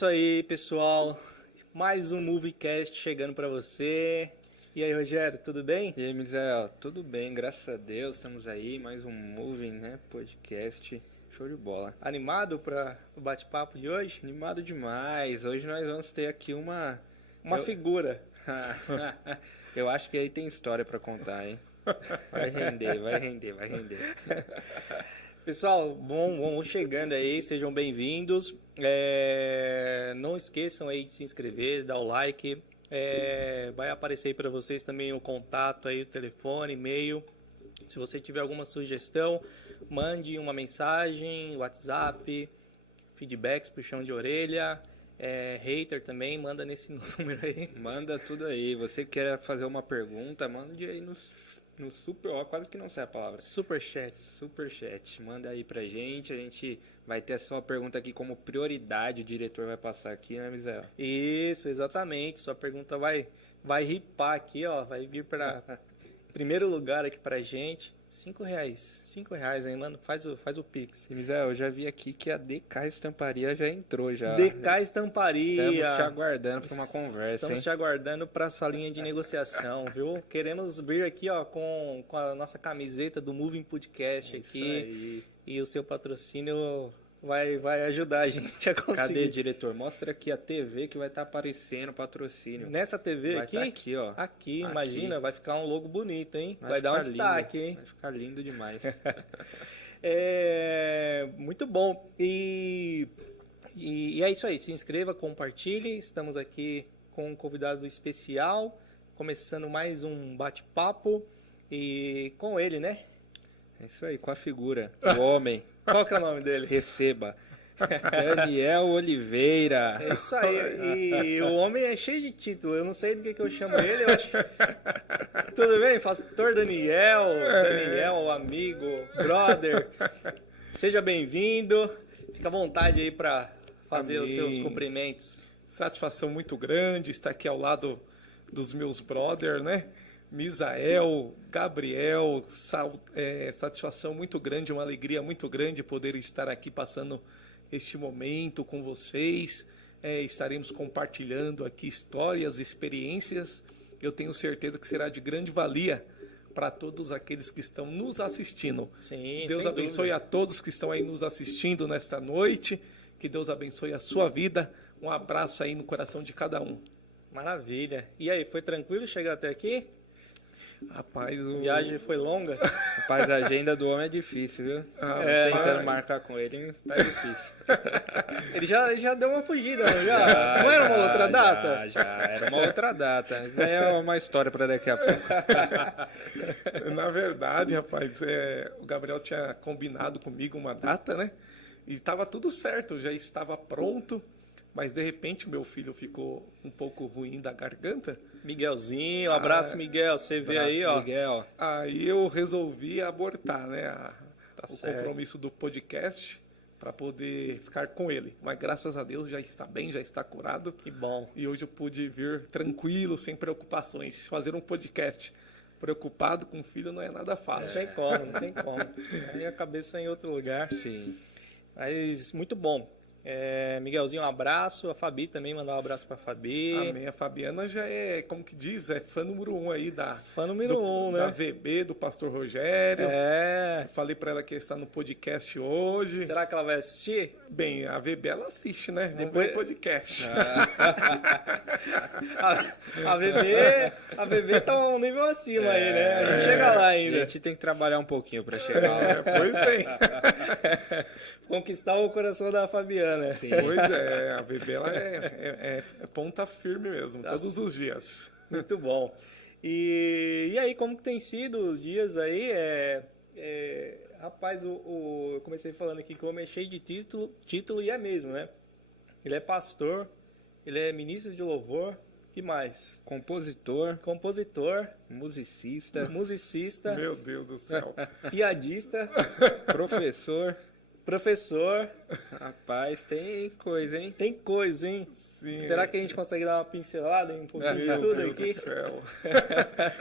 isso aí, pessoal. Mais um Moviecast chegando para você. E aí, Rogério, tudo bem? E aí, Misael, tudo bem, graças a Deus, estamos aí, mais um Moving, né, podcast, show de bola. Animado para o bate-papo de hoje? Animado demais, hoje nós vamos ter aqui uma figura. Eu acho que aí tem história para contar, hein? Vai render. Pessoal, vão chegando aí, sejam bem-vindos. Não esqueçam aí de se inscrever, dar o like. Vai aparecer aí para vocês também o contato aí, o telefone, e-mail. Se você tiver alguma sugestão, mande uma mensagem, WhatsApp, feedbacks, puxão de orelha, hater também, manda nesse número aí. Manda tudo aí. Você quer fazer uma pergunta, mande aí no super, quase que não sei a palavra. Superchat. Manda aí pra gente, a gente vai ter a sua pergunta aqui como prioridade, o diretor vai passar aqui, né, Misael? Isso, exatamente. Sua pergunta vai ripar aqui, ó, vai vir para primeiro lugar aqui pra gente. R$5, hein, mano? Faz o Pix. E, Misael, eu já vi aqui que a DK Estamparia já entrou já. DK Estamparia. Estamos te aguardando para uma conversa, Estamos te aguardando para essa linha de negociação, viu? Queremos vir aqui, ó, com a nossa camiseta do Moving Podcast aqui. Isso aí. E o seu patrocínio vai ajudar a gente a conseguir. Cadê, diretor? Mostra aqui a TV que vai estar aparecendo, patrocínio. Nessa TV vai aqui? Tá aqui, ó. Aqui, imagina, vai ficar um logo bonito, hein? Vai dar um destaque, lindo, hein? Vai ficar lindo demais. Muito bom. E é isso aí, se inscreva, compartilhe. Estamos aqui com um convidado especial, começando mais um bate-papo e com ele, né? É isso aí, com a figura, o homem. Qual que é o nome dele? Receba. Daniel Oliveira. É isso aí. E o homem é cheio de título. Eu não sei do que eu chamo ele. Eu acho... Tudo bem? Pastor Daniel, amigo, brother. Seja bem-vindo. Fica à vontade aí para fazer Amém. Os seus cumprimentos. Satisfação muito grande estar aqui ao lado dos meus brothers, né? Misael, Gabriel, satisfação muito grande, uma alegria muito grande poder estar aqui passando este momento com vocês. Estaremos compartilhando aqui histórias, experiências. Eu tenho certeza que será de grande valia para todos aqueles que estão nos assistindo. Sim, Deus abençoe dúvida. a todos que estão aí nos assistindo nesta noite. Que Deus abençoe a sua vida. Um abraço aí no coração de cada um. Maravilha. E aí, foi tranquilo chegar até aqui? Rapaz, a viagem foi longa? Rapaz, a agenda do homem é difícil, viu? Tentando marcar com ele, tá difícil. Ele já deu uma fugida, não já? Não era uma outra data? Já, era uma outra data. Isso aí é uma história para daqui a pouco. Na verdade, rapaz, o Gabriel tinha combinado comigo uma data, né? E estava tudo certo, já estava pronto. Mas, de repente, meu filho ficou um pouco ruim da garganta. Miguelzinho, um abraço, Miguel. Você vê aí, ó. Miguel. Aí eu resolvi abortar, né, o compromisso do podcast para poder ficar com ele. Mas, graças a Deus, já está bem, já está curado. Que bom. E hoje eu pude vir tranquilo, sem preocupações. Fazer um podcast preocupado com o filho não é nada fácil. Não tem como. Aí a cabeça em outro lugar. Sim. Mas, muito bom. Miguelzinho, um abraço. A Fabi também, mandar um abraço pra Fabi. Amém. A Fabiana já é, como que diz, fã número 1 aí fã número 1, né? Da VB, do Pastor Rogério. Falei pra ela que está no podcast hoje. Será que ela vai assistir? Bem, a VB ela assiste, né? Depois o podcast. A VB tá um nível acima aí, né? A gente chega lá ainda. A gente tem que trabalhar um pouquinho pra chegar lá. Pois bem. Conquistar o coração da Fabiana. Sim. Pois é, a VB ela é ponta firme mesmo, todos os dias. Muito bom. E aí, como que tem sido os dias aí? Rapaz, eu comecei falando aqui que o homem é cheio de título e é mesmo, né? Ele é pastor, ele é ministro de louvor, que mais? Compositor, musicista, meu Deus do céu, piadista, professor. Rapaz, tem coisa, hein? Tem coisa, hein? Sim. Será que a gente consegue dar uma pincelada em um pouquinho de tudo Deus aqui? Do céu.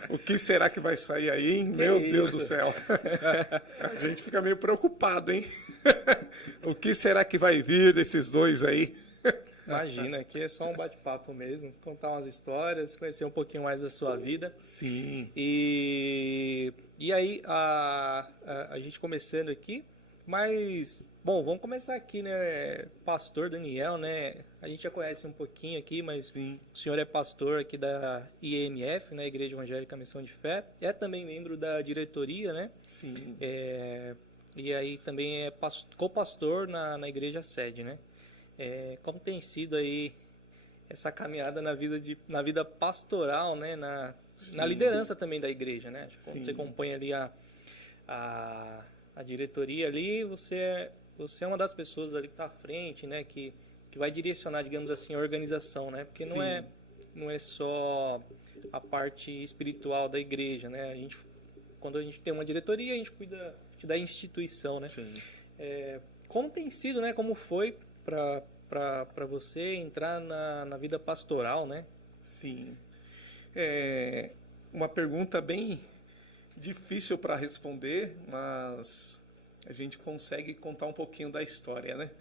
O que será que vai sair aí, hein? Meu Deus do céu. A gente fica meio preocupado, hein? O que será que vai vir desses dois aí? Imagina, aqui é só um bate-papo mesmo, contar umas histórias, conhecer um pouquinho mais da sua vida. Sim. E aí, a gente começando aqui, mas, bom, vamos começar aqui, né? Pastor Daniel, né? A gente já conhece um pouquinho aqui, mas Sim. o senhor é pastor aqui da IEMF, né? Igreja Evangélica Missão de Fé. É também membro da diretoria, né? Sim. E aí também é co-pastor na igreja sede, né? Como tem sido aí essa caminhada na vida pastoral, né? Na liderança também da igreja, né? Quando você acompanha ali a diretoria ali, você é uma das pessoas ali que está à frente, né? Que vai direcionar, digamos assim, a organização, né? Porque não é só a parte espiritual da igreja, né? Quando a gente tem uma diretoria, a gente cuida da instituição, né? Sim. Como tem sido, né? Como foi para você entrar na vida pastoral, né? Sim. É uma pergunta bem difícil para responder, mas a gente consegue contar um pouquinho da história, né?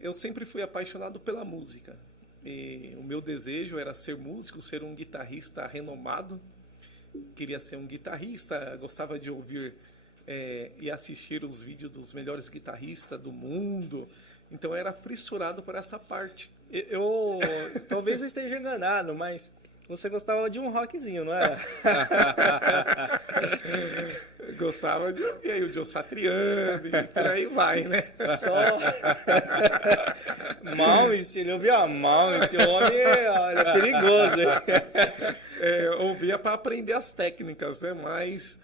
Eu sempre fui apaixonado pela música. E o meu desejo era ser músico, ser um guitarrista renomado. Queria ser um guitarrista, gostava de ouvir e assistir os vídeos dos melhores guitarristas do mundo. Então era fissurado por essa parte. Eu talvez eu esteja enganado, mas você gostava de um rockzinho, não era? Gostava de ouvir aí o Joe Satriani e por aí vai, né? Só Malmsteen, ele ouvia Malmsteen, o homem olha, é perigoso. Eu ouvia para aprender as técnicas, né? Mas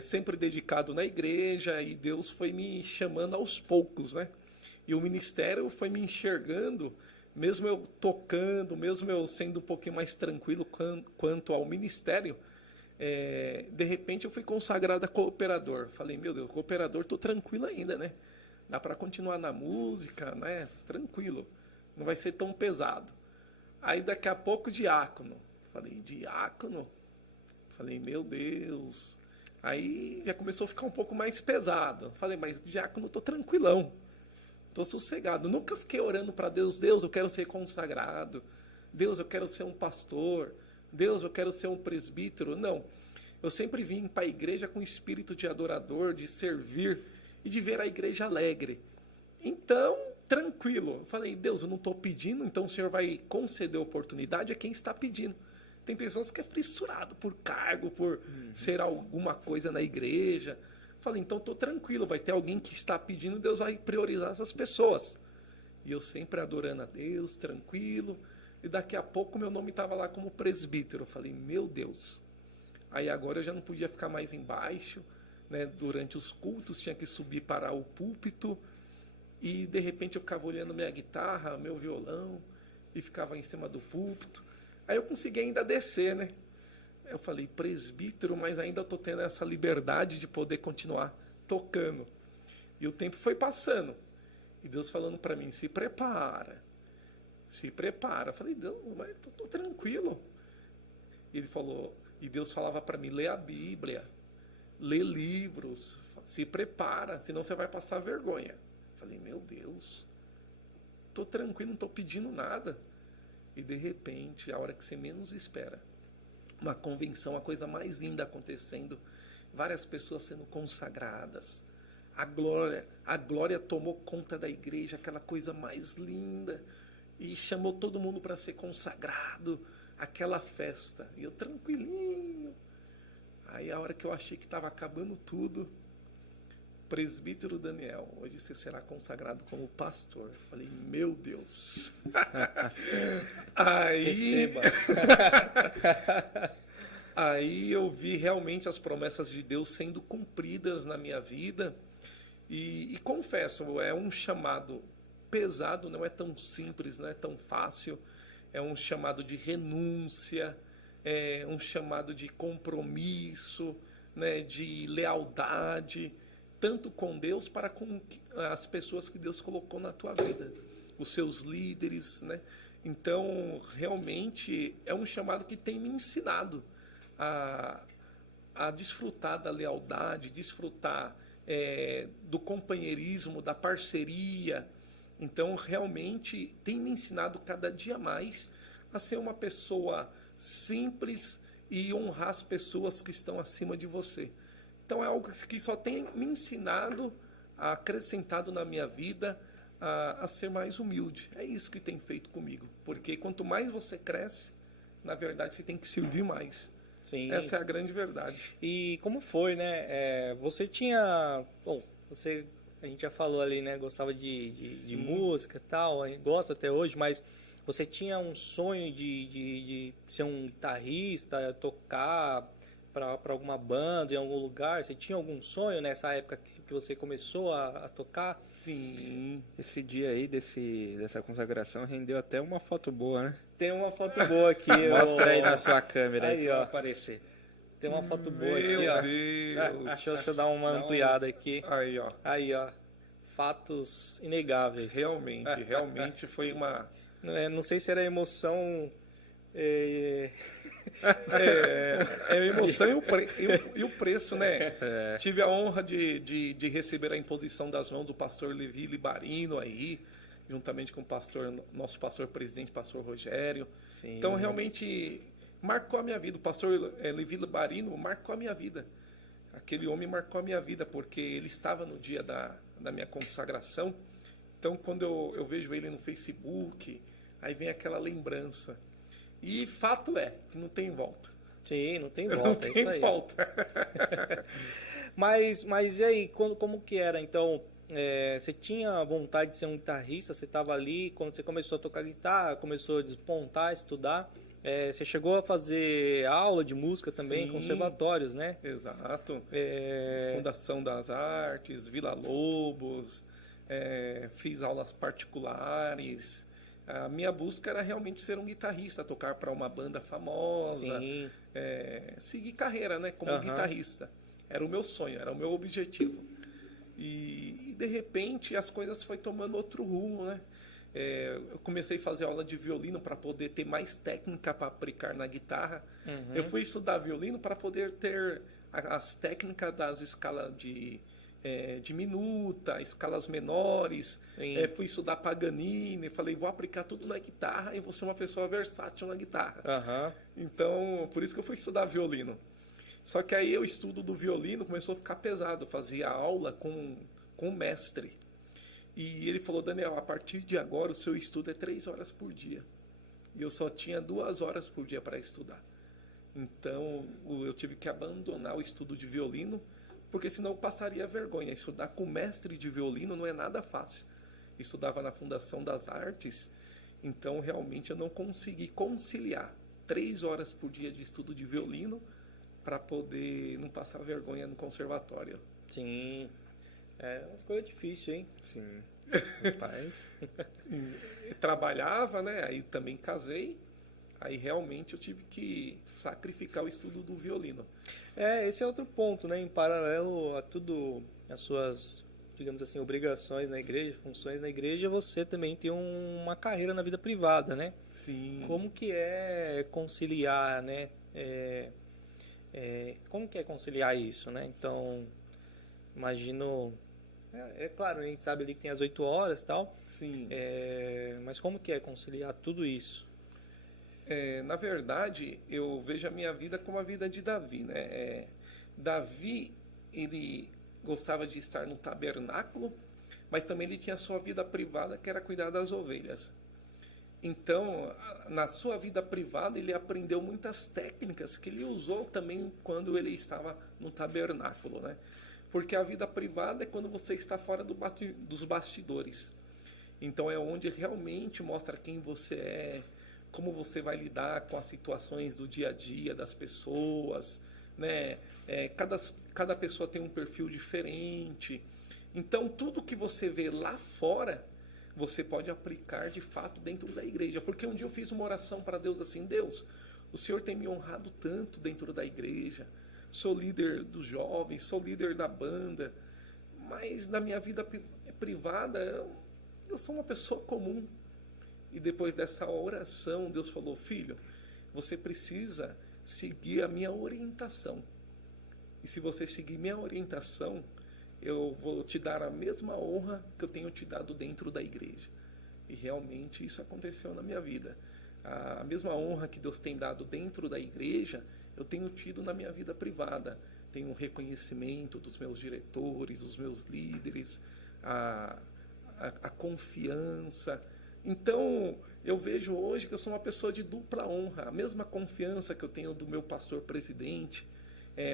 sempre dedicado na igreja, e Deus foi me chamando aos poucos, né? E o ministério foi me enxergando, mesmo eu tocando, mesmo eu sendo um pouquinho mais tranquilo quanto ao ministério, de repente eu fui consagrado a cooperador. Falei, meu Deus, cooperador, tô tranquilo ainda, né? Dá para continuar na música, né? Tranquilo, não vai ser tão pesado. Aí daqui a pouco diácono. Falei, diácono? Falei, meu Deus. Aí já começou a ficar um pouco mais pesado. Falei, mas diácono, tô tranquilão. Tô sossegado. Nunca fiquei orando para Deus. Deus, eu quero ser consagrado. Deus, eu quero ser um pastor. Deus, eu quero ser um presbítero. Não. Eu sempre vim para a igreja com espírito de adorador, de servir e de ver a igreja alegre. Então, tranquilo. Eu falei, Deus, eu não estou pedindo, então o Senhor vai conceder oportunidade a quem está pedindo. Tem pessoas que é fissurado por cargo, por ser alguma coisa na igreja. Falei, então estou tranquilo, vai ter alguém que está pedindo, Deus vai priorizar essas pessoas. E eu sempre adorando a Deus, tranquilo. E daqui a pouco meu nome estava lá como presbítero. Eu falei, meu Deus. Aí agora eu já não podia ficar mais embaixo, né? Durante os cultos tinha que subir para o púlpito. E de repente eu ficava olhando minha guitarra, meu violão, e ficava em cima do púlpito. Aí eu consegui ainda descer, né? Eu falei, presbítero, mas ainda estou tendo essa liberdade de poder continuar tocando. E o tempo foi passando. E Deus falando para mim, se prepara. Se prepara. Eu falei, Deus, mas estou tranquilo. Ele falou, e Deus falava para mim, lê a Bíblia, lê livros, se prepara, senão você vai passar vergonha. Eu falei, meu Deus, estou tranquilo, não estou pedindo nada. E de repente, a hora que você menos espera, uma convenção, a coisa mais linda acontecendo, várias pessoas sendo consagradas, a glória tomou conta da igreja, aquela coisa mais linda, e chamou todo mundo para ser consagrado, aquela festa, e eu tranquilinho. Aí a hora que eu achei que estava acabando tudo, presbítero Daniel, hoje você será consagrado como pastor. Eu falei, meu Deus. Aí, Receba. Aí eu vi realmente as promessas de Deus sendo cumpridas na minha vida. E confesso, é um chamado pesado, não é tão simples, não é tão fácil. É um chamado de renúncia, é um chamado de compromisso, né, de lealdade, tanto com Deus para com as pessoas que Deus colocou na tua vida, os seus líderes, né? Então, realmente, é um chamado que tem me ensinado a desfrutar da lealdade, desfrutar do companheirismo, da parceria, Então, realmente, tem me ensinado cada dia mais a ser uma pessoa simples e honrar as pessoas que estão acima de você. Então, é algo que só tem me ensinado, acrescentado na minha vida, a ser mais humilde. É isso que tem feito comigo. Porque quanto mais você cresce, na verdade, você tem que servir mais. Sim. Essa é a grande verdade. E como foi, né? Você tinha... Bom, a gente já falou ali, né? Gostava de música e tal, gosta até hoje, mas você tinha um sonho de ser um guitarrista, tocar para alguma banda em algum lugar? Você tinha algum sonho nessa época que você começou a tocar? Sim. Esse dia aí dessa consagração rendeu até uma foto boa, né? Tem uma foto boa aqui. Mostra aí na sua câmera aí, Aí, pra ó. aparecer. Tem uma foto boa Meu aqui, ó. Deus. Deixa eu dar uma ampliada aqui. Aí, ó. Aí, ó. Fatos inegáveis. Realmente foi uma... Não sei se era emoção... É a emoção e o preço, né? Tive a honra de receber a imposição das mãos do pastor Levi Libarino aí, juntamente com o nosso pastor presidente, pastor Rogério. Sim. Então, realmente, marcou a minha vida. O pastor Levi Libarino marcou a minha vida. Aquele homem marcou a minha vida, porque ele estava no dia da minha consagração. Então, quando eu vejo ele no Facebook, aí vem aquela lembrança. E fato é que não tem volta. Sim, não tem Não volta, é tem isso aí. volta. Mas e aí, como que era? Então, você tinha vontade de ser um guitarrista? Você estava ali, quando você começou a tocar guitarra, começou a despontar, estudar. Você chegou a fazer aula de música também, Sim. conservatórios, né? Exato. Fundação das Artes, Vila Lobos, fiz aulas particulares. A minha busca era realmente ser um guitarrista, tocar para uma banda famosa, Sim. seguir carreira, né, como guitarrista. Era o meu sonho, era o meu objetivo. E de repente as coisas foi tomando outro rumo, né? Eu comecei a fazer aula de violino para poder ter mais técnica para aplicar na guitarra. Eu fui estudar violino para poder ter as técnicas das escalas de minuta, escalas menores. Fui estudar Paganini, falei, vou aplicar tudo na guitarra e vou ser uma pessoa versátil na guitarra. Então, por isso que eu fui estudar violino. Só que aí o estudo do violino começou a ficar pesado, eu fazia aula com o mestre. E ele falou, Daniel, a partir de agora o seu estudo é 3 horas por dia. E eu só tinha 2 horas por dia para estudar. Então, eu tive que abandonar o estudo de violino, porque senão eu passaria vergonha. Estudar com mestre de violino não é nada fácil. Estudava na Fundação das Artes, então realmente eu não consegui conciliar 3 horas por dia de estudo de violino para poder não passar vergonha no conservatório. Sim. É uma escolha difícil, hein? Sim. Rapaz. Trabalhava, né? Aí também casei. Aí realmente eu tive que sacrificar o estudo do violino. Esse é outro ponto, né? Em paralelo a tudo, as suas, digamos assim, obrigações na igreja, funções na igreja, você também tem uma carreira na vida privada, né? Sim. Como que é conciliar, né? Como que é conciliar isso, né? Então, imagino... claro, a gente sabe ali que tem as 8 horas e tal. Sim. Mas como que é conciliar tudo isso? Na verdade, eu vejo a minha vida como a vida de Davi, né? Davi, ele gostava de estar no tabernáculo, mas também ele tinha a sua vida privada, que era cuidar das ovelhas. Então, na sua vida privada, ele aprendeu muitas técnicas que ele usou também quando ele estava no tabernáculo, né? Porque a vida privada é quando você está fora dos bastidores. Então, é onde realmente mostra quem você é, como você vai lidar com as situações do dia a dia das pessoas, né? Cada pessoa tem um perfil diferente. Então, tudo que você vê lá fora, você pode aplicar de fato dentro da igreja. Porque um dia eu fiz uma oração para Deus assim, Deus, o Senhor tem me honrado tanto dentro da igreja, sou líder dos jovens, sou líder da banda, mas na minha vida privada eu sou uma pessoa comum. E depois dessa oração, Deus falou, filho, você precisa seguir a minha orientação. E se você seguir minha orientação, eu vou te dar a mesma honra que eu tenho te dado dentro da igreja. E realmente isso aconteceu na minha vida. A mesma honra que Deus tem dado dentro da igreja, eu tenho tido na minha vida privada. Tenho um reconhecimento dos meus diretores, dos meus líderes, a confiança. Então, eu vejo hoje que eu sou uma pessoa de dupla honra. A mesma confiança que eu tenho do meu pastor presidente,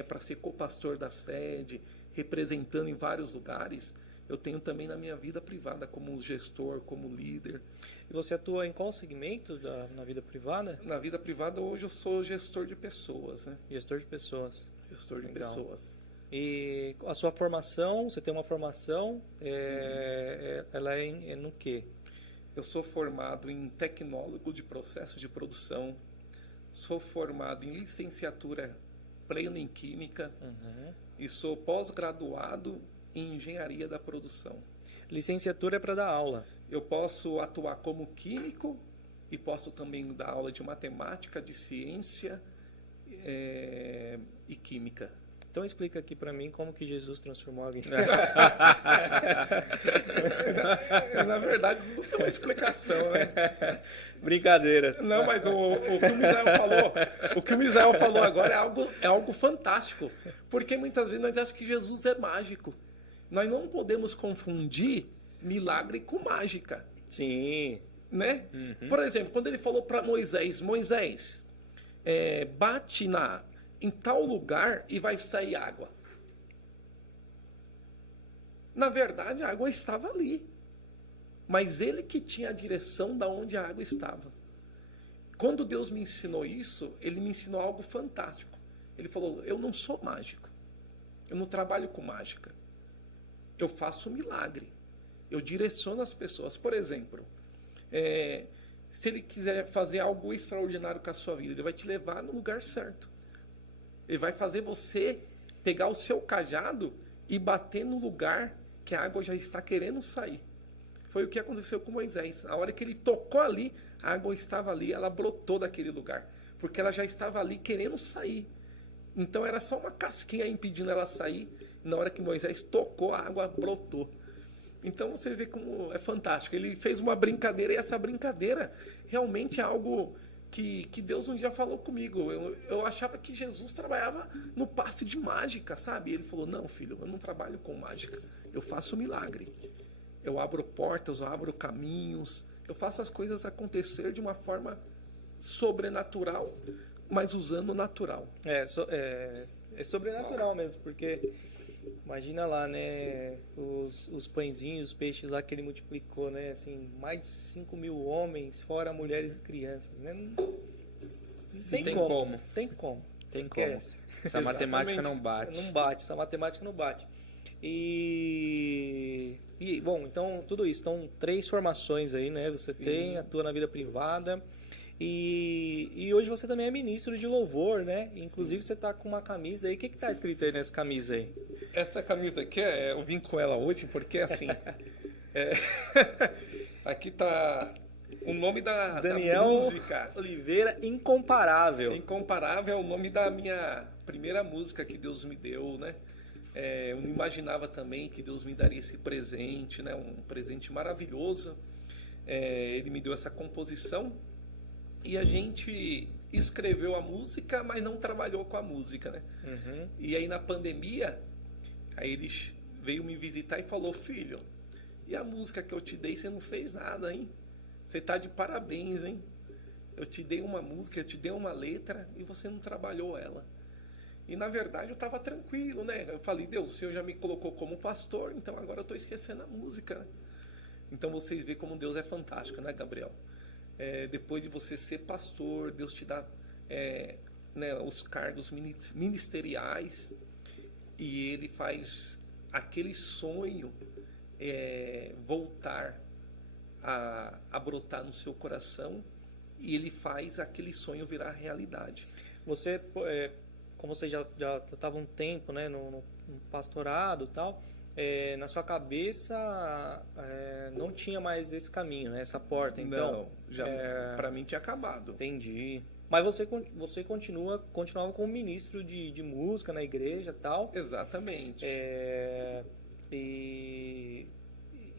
para ser co-pastor da sede, representando em vários lugares, eu tenho também na minha vida privada, como gestor, como líder. E você atua em qual segmento na vida privada? Na vida privada, hoje eu sou gestor de pessoas, né? Gestor de pessoas. Gestor de pessoas. E a sua formação, você tem uma formação, ela é no quê? Eu sou formado em tecnólogo de processos de produção, sou formado em licenciatura plena em química e sou pós-graduado em engenharia da produção. Licenciatura é para dar aula. Eu posso atuar como químico e posso também dar aula de matemática, de ciência e química. Então explica aqui para mim como que Jesus transformou alguém. Na verdade, tudo tem uma explicação, né? Brincadeiras. Não, mas o que o Misael falou agora é algo fantástico. Porque muitas vezes nós achamos que Jesus é mágico. Nós não podemos confundir milagre com mágica. Sim. Né? Por exemplo, quando ele falou para Moisés, bate em tal lugar e vai sair água. Na verdade, a água estava ali. Mas ele que tinha a direção da onde a água estava. Quando Deus me ensinou isso, ele me ensinou algo fantástico. Ele falou, eu não sou mágico. Eu não trabalho com mágica. Eu faço milagre. Eu direciono as pessoas. Por exemplo, se ele quiser fazer algo extraordinário com a sua vida, ele vai te levar no lugar certo. Ele vai fazer você pegar o seu cajado e bater no lugar que a água já está querendo sair. Foi o que aconteceu com Moisés. A hora que ele tocou ali, a água estava ali, ela brotou daquele lugar. Porque ela já estava ali querendo sair. Então era só uma casquinha impedindo ela sair. E na hora que Moisés tocou, a água brotou. Então você vê como é fantástico. Ele fez uma brincadeira e essa brincadeira realmente é algo que Deus um dia falou comigo. Eu achava que Jesus trabalhava no passe de mágica, sabe? Ele falou, não, filho, eu não trabalho com mágica. Eu faço milagre. Eu abro portas, eu abro caminhos. Eu faço as coisas acontecer de uma forma sobrenatural, mas usando o natural. É sobrenatural mesmo, porque imagina lá, né, os pãezinhos, os peixes lá que ele multiplicou, né, assim, mais de 5.000 homens, fora mulheres e crianças, né? Tem como. Esquece. Essa matemática não bate. Essa matemática não bate. E bom, então tudo isso, então 3 formações aí, né, você tem, atua na vida privada. E hoje você também é ministro de louvor, né? Inclusive você tá com uma camisa aí. O que tá escrito aí nessa camisa aí? Essa camisa aqui, eu vim com ela hoje porque assim... aqui tá o nome da música. Oliveira, Incomparável. Incomparável é o nome da minha primeira música que Deus me deu, né? Eu não imaginava também que Deus me daria esse presente, né? Um presente maravilhoso. Ele me deu essa composição. E a gente escreveu a música, mas não trabalhou com a música, né? E aí na pandemia, aí ele veio me visitar e falou, filho, e a música que eu te dei, você não fez nada, hein? Você tá de parabéns, hein? Eu te dei uma música, eu te dei uma letra e você não trabalhou ela. E na verdade eu estava tranquilo, né? Eu falei, Deus, o Senhor já me colocou como pastor, então agora eu estou esquecendo a música, né? Então vocês veem como Deus é fantástico, né, Gabriel? Depois de você ser pastor, Deus te dá né, os cargos ministeriais e Ele faz aquele sonho voltar a brotar no seu coração e Ele faz aquele sonho virar realidade. Você, como você já estava um tempo, né, no pastorado e tal, na sua cabeça não tinha mais esse caminho, né, essa porta. Então, para mim tinha acabado. Entendi. Mas você continuava como ministro de música na igreja e tal. Exatamente. e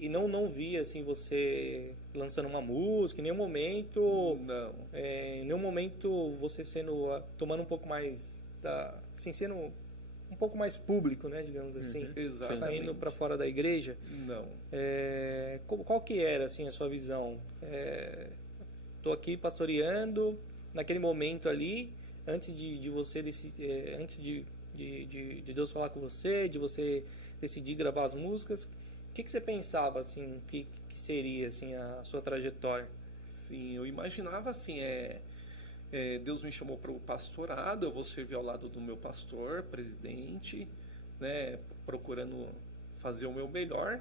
não via assim você lançando uma música, em nenhum momento, Não. em nenhum momento você tomando um pouco mais assim, sendo um pouco mais público, né, digamos assim, Exatamente. saindo para fora da igreja. Não. Qual que era assim a sua visão? Tô aqui pastoreando naquele momento ali, antes de você antes de Deus falar com você, de você decidir gravar as músicas, o que você pensava assim, que seria assim a sua trajetória? Sim, eu imaginava assim, Deus me chamou para o pastorado, eu vou servir ao lado do meu pastor, presidente, né, procurando fazer o meu melhor,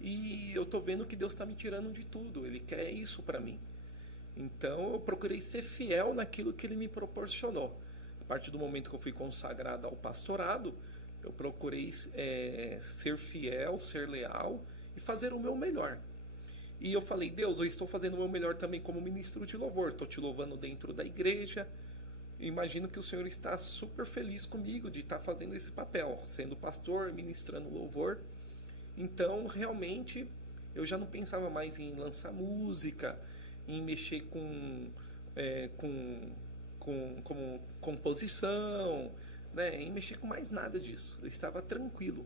e eu tô vendo que Deus está me tirando de tudo, Ele quer isso para mim. Então eu procurei ser fiel naquilo que Ele me proporcionou. A partir do momento que eu fui consagrado ao pastorado, eu procurei ser fiel, ser leal e fazer o meu melhor. E eu falei, Deus, eu estou fazendo o meu melhor também como ministro de louvor. Estou te louvando dentro da igreja. Imagino que o Senhor está super feliz comigo de estar fazendo esse papel, sendo pastor, ministrando louvor. Então, realmente, eu já não pensava mais em lançar música, em mexer com composição, né? Em mexer com mais nada disso. Eu estava tranquilo.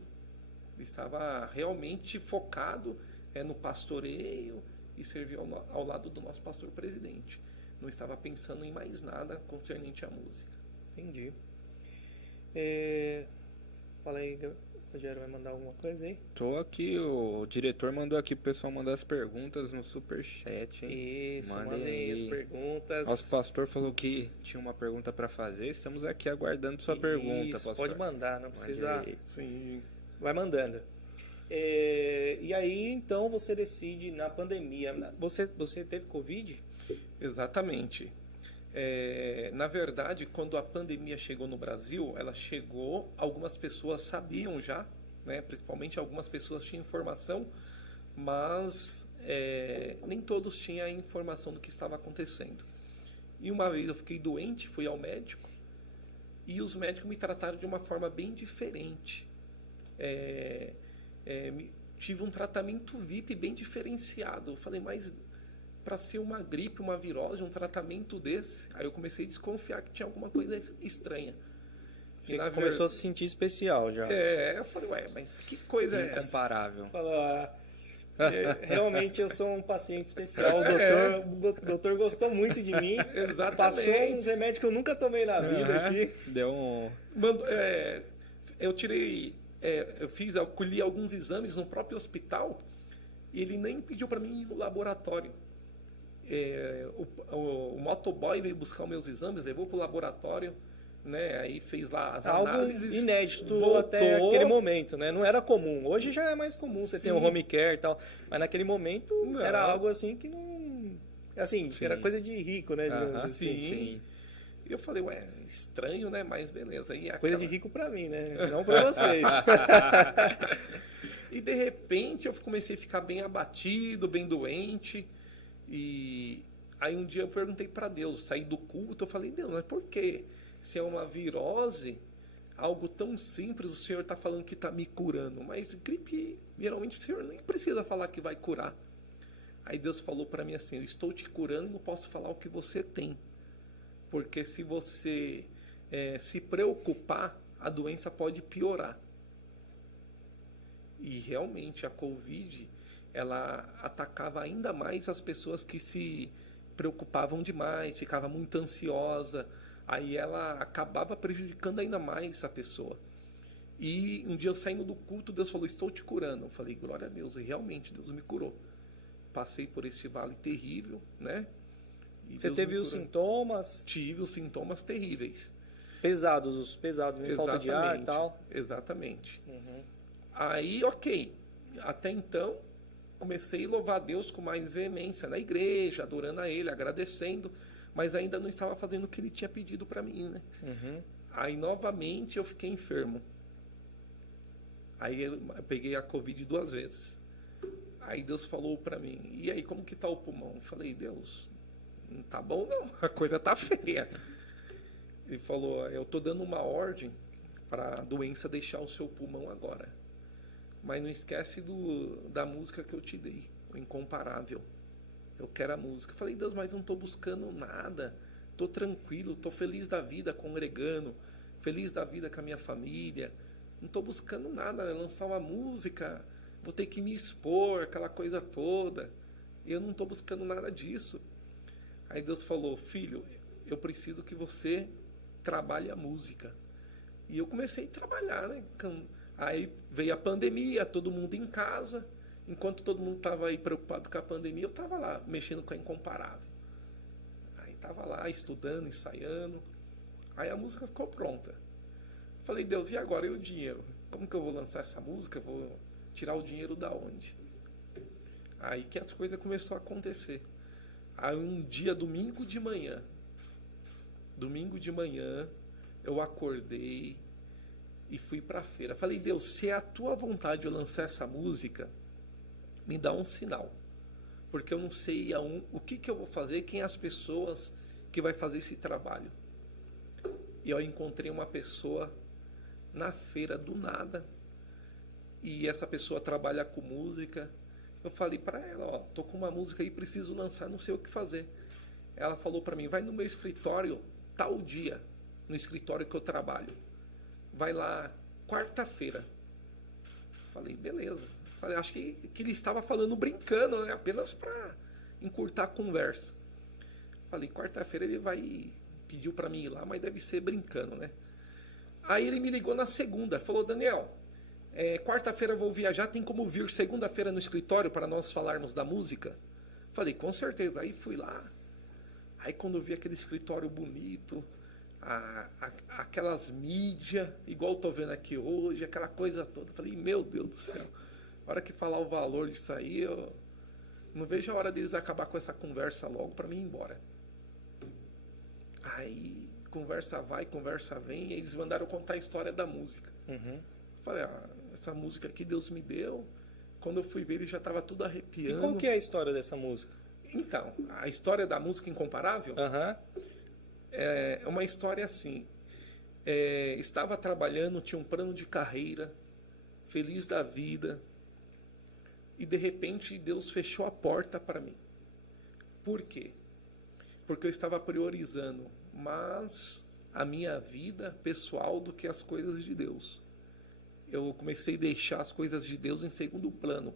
Eu estava realmente focado no pastoreio e servir ao lado do nosso pastor presidente. Não estava pensando em mais nada concernente à música. Entendi. Fala aí, Rogério, vai mandar alguma coisa aí? Tô aqui, o diretor mandou aqui pro pessoal mandar as perguntas no superchat, hein? Isso, mandem aí as perguntas. Nosso pastor falou que tinha uma pergunta para fazer, estamos aqui aguardando sua pergunta, pastor. Pode mandar, não precisa... Sim. Vai mandando. E aí, então, você decide na pandemia. Você teve Covid? Exatamente. Na verdade, quando a pandemia chegou no Brasil, ela chegou, algumas pessoas sabiam já, né? Principalmente algumas pessoas tinham informação, mas nem todos tinham a informação do que estava acontecendo. E uma vez eu fiquei doente, fui ao médico, e os médicos me trataram de uma forma bem diferente. Tive um tratamento VIP bem diferenciado. Eu falei, mas para ser uma gripe, uma virose, um tratamento desse, aí eu comecei a desconfiar que tinha alguma coisa estranha. Você começou a se sentir especial já. Eu falei, mas que coisa é essa? Incomparável. Realmente eu sou um paciente especial. O doutor gostou muito de mim. Exatamente. Passou uns remédios que eu nunca tomei na vida aqui. Deu um... Eu tirei... eu colhi alguns exames no próprio hospital e ele nem pediu para mim ir no laboratório. O motoboy veio buscar os meus exames, levou para o laboratório, né? Aí fez lá as análises. Algo inédito voltou. Até aquele momento, né? Não era comum. Hoje já é mais comum, você Sim. tem um home care e tal. Mas naquele momento Não. era algo assim que não... Assim, Sim. era coisa de rico, né? digamos assim. Sim. E eu falei, estranho, né? Mas beleza. E Coisa de rico pra mim, né? Não pra vocês. E de repente eu comecei a ficar bem abatido, bem doente. E aí um dia eu perguntei para Deus, saí do culto, eu falei, Deus, mas por quê? Se é uma virose, algo tão simples, o Senhor está falando que está me curando. Mas gripe, geralmente o Senhor nem precisa falar que vai curar. Aí Deus falou para mim assim, eu estou te curando e não posso falar o que você tem. Porque se você se preocupar, a doença pode piorar. E realmente a Covid, ela atacava ainda mais as pessoas que se preocupavam demais, ficava muito ansiosa. Aí ela acabava prejudicando ainda mais a pessoa. E um dia eu saindo do culto, Deus falou, estou te curando. Eu falei, glória a Deus. E realmente Deus me curou. Passei por esse vale terrível, né? E Você Deus teve me os curou. sintomas? Tive os sintomas terríveis. Pesados, mesmo, falta de ar e tal. Exatamente. Uhum. Aí, ok. Até então, comecei a louvar a Deus com mais veemência na igreja, adorando a Ele, agradecendo, mas ainda não estava fazendo o que Ele tinha pedido para mim, né? Uhum. Aí, novamente, eu fiquei enfermo. Aí, eu peguei a Covid 2 vezes. Aí, Deus falou para mim, e aí, como que tá o pulmão? Eu falei, Deus, não tá bom não, a coisa tá feia. Ele falou, eu tô dando uma ordem para a doença deixar o seu pulmão agora. mas não esquece da música que eu te dei, o incomparável. Eu quero a música. Eu falei, Deus, mas não estou buscando nada. Estou tranquilo, estou feliz da vida congregando, feliz da vida com a minha família. Não estou buscando nada, lançar uma música, vou ter que me expor, aquela coisa toda. E eu não estou buscando nada disso. Aí Deus falou, filho, eu preciso que você trabalhe a música. E eu comecei a trabalhar, né? Aí veio a pandemia, todo mundo em casa. Enquanto todo mundo estava aí preocupado com a pandemia, eu estava lá, mexendo com a Incomparável. Aí estava lá, estudando, ensaiando. Aí a música ficou pronta. Falei, Deus, e agora? E o dinheiro? Como que eu vou lançar essa música? Vou tirar o dinheiro da onde? Aí que as coisas começaram a acontecer. Aí um dia, domingo de manhã, eu acordei e fui para a feira. Falei, Deus, se é a tua vontade eu lançar essa música, me dá um sinal. Porque eu não sei o que eu vou fazer, quem é as pessoas que vai fazer esse trabalho. E eu encontrei uma pessoa na feira do nada. E essa pessoa trabalha com música. Eu falei para ela, ó, tô com uma música aí, preciso lançar, não sei o que fazer. Ela falou para mim, vai no meu escritório tal dia, no escritório que eu trabalho. Vai lá quarta-feira. Falei, beleza. Falei, acho que ele estava falando brincando, né? Apenas para encurtar a conversa. Falei, quarta-feira ele pediu para mim ir lá, mas deve ser brincando, né? Aí ele me ligou na segunda, falou, Daniel, quarta-feira eu vou viajar, tem como vir segunda-feira no escritório para nós falarmos da música? Falei, com certeza. Aí fui lá. Aí quando eu vi aquele escritório bonito, aquelas mídias, igual eu tô vendo aqui hoje, aquela coisa toda, falei, meu Deus do céu, a hora que falar o valor disso aí, eu não vejo a hora deles acabar com essa conversa logo para mim ir embora. Aí conversa vai, conversa vem, e eles mandaram contar a história da música. Uhum. Falei, essa música aqui Deus me deu. Quando eu fui ver, ele já estava tudo arrepiando. E qual que é a história dessa música? Então, a história da música Incomparável é uma história assim. Estava trabalhando, tinha um plano de carreira, feliz da vida, e de repente Deus fechou a porta para mim. Por quê? Porque eu estava priorizando mais a minha vida pessoal do que as coisas de Deus. Eu comecei a deixar as coisas de Deus em segundo plano.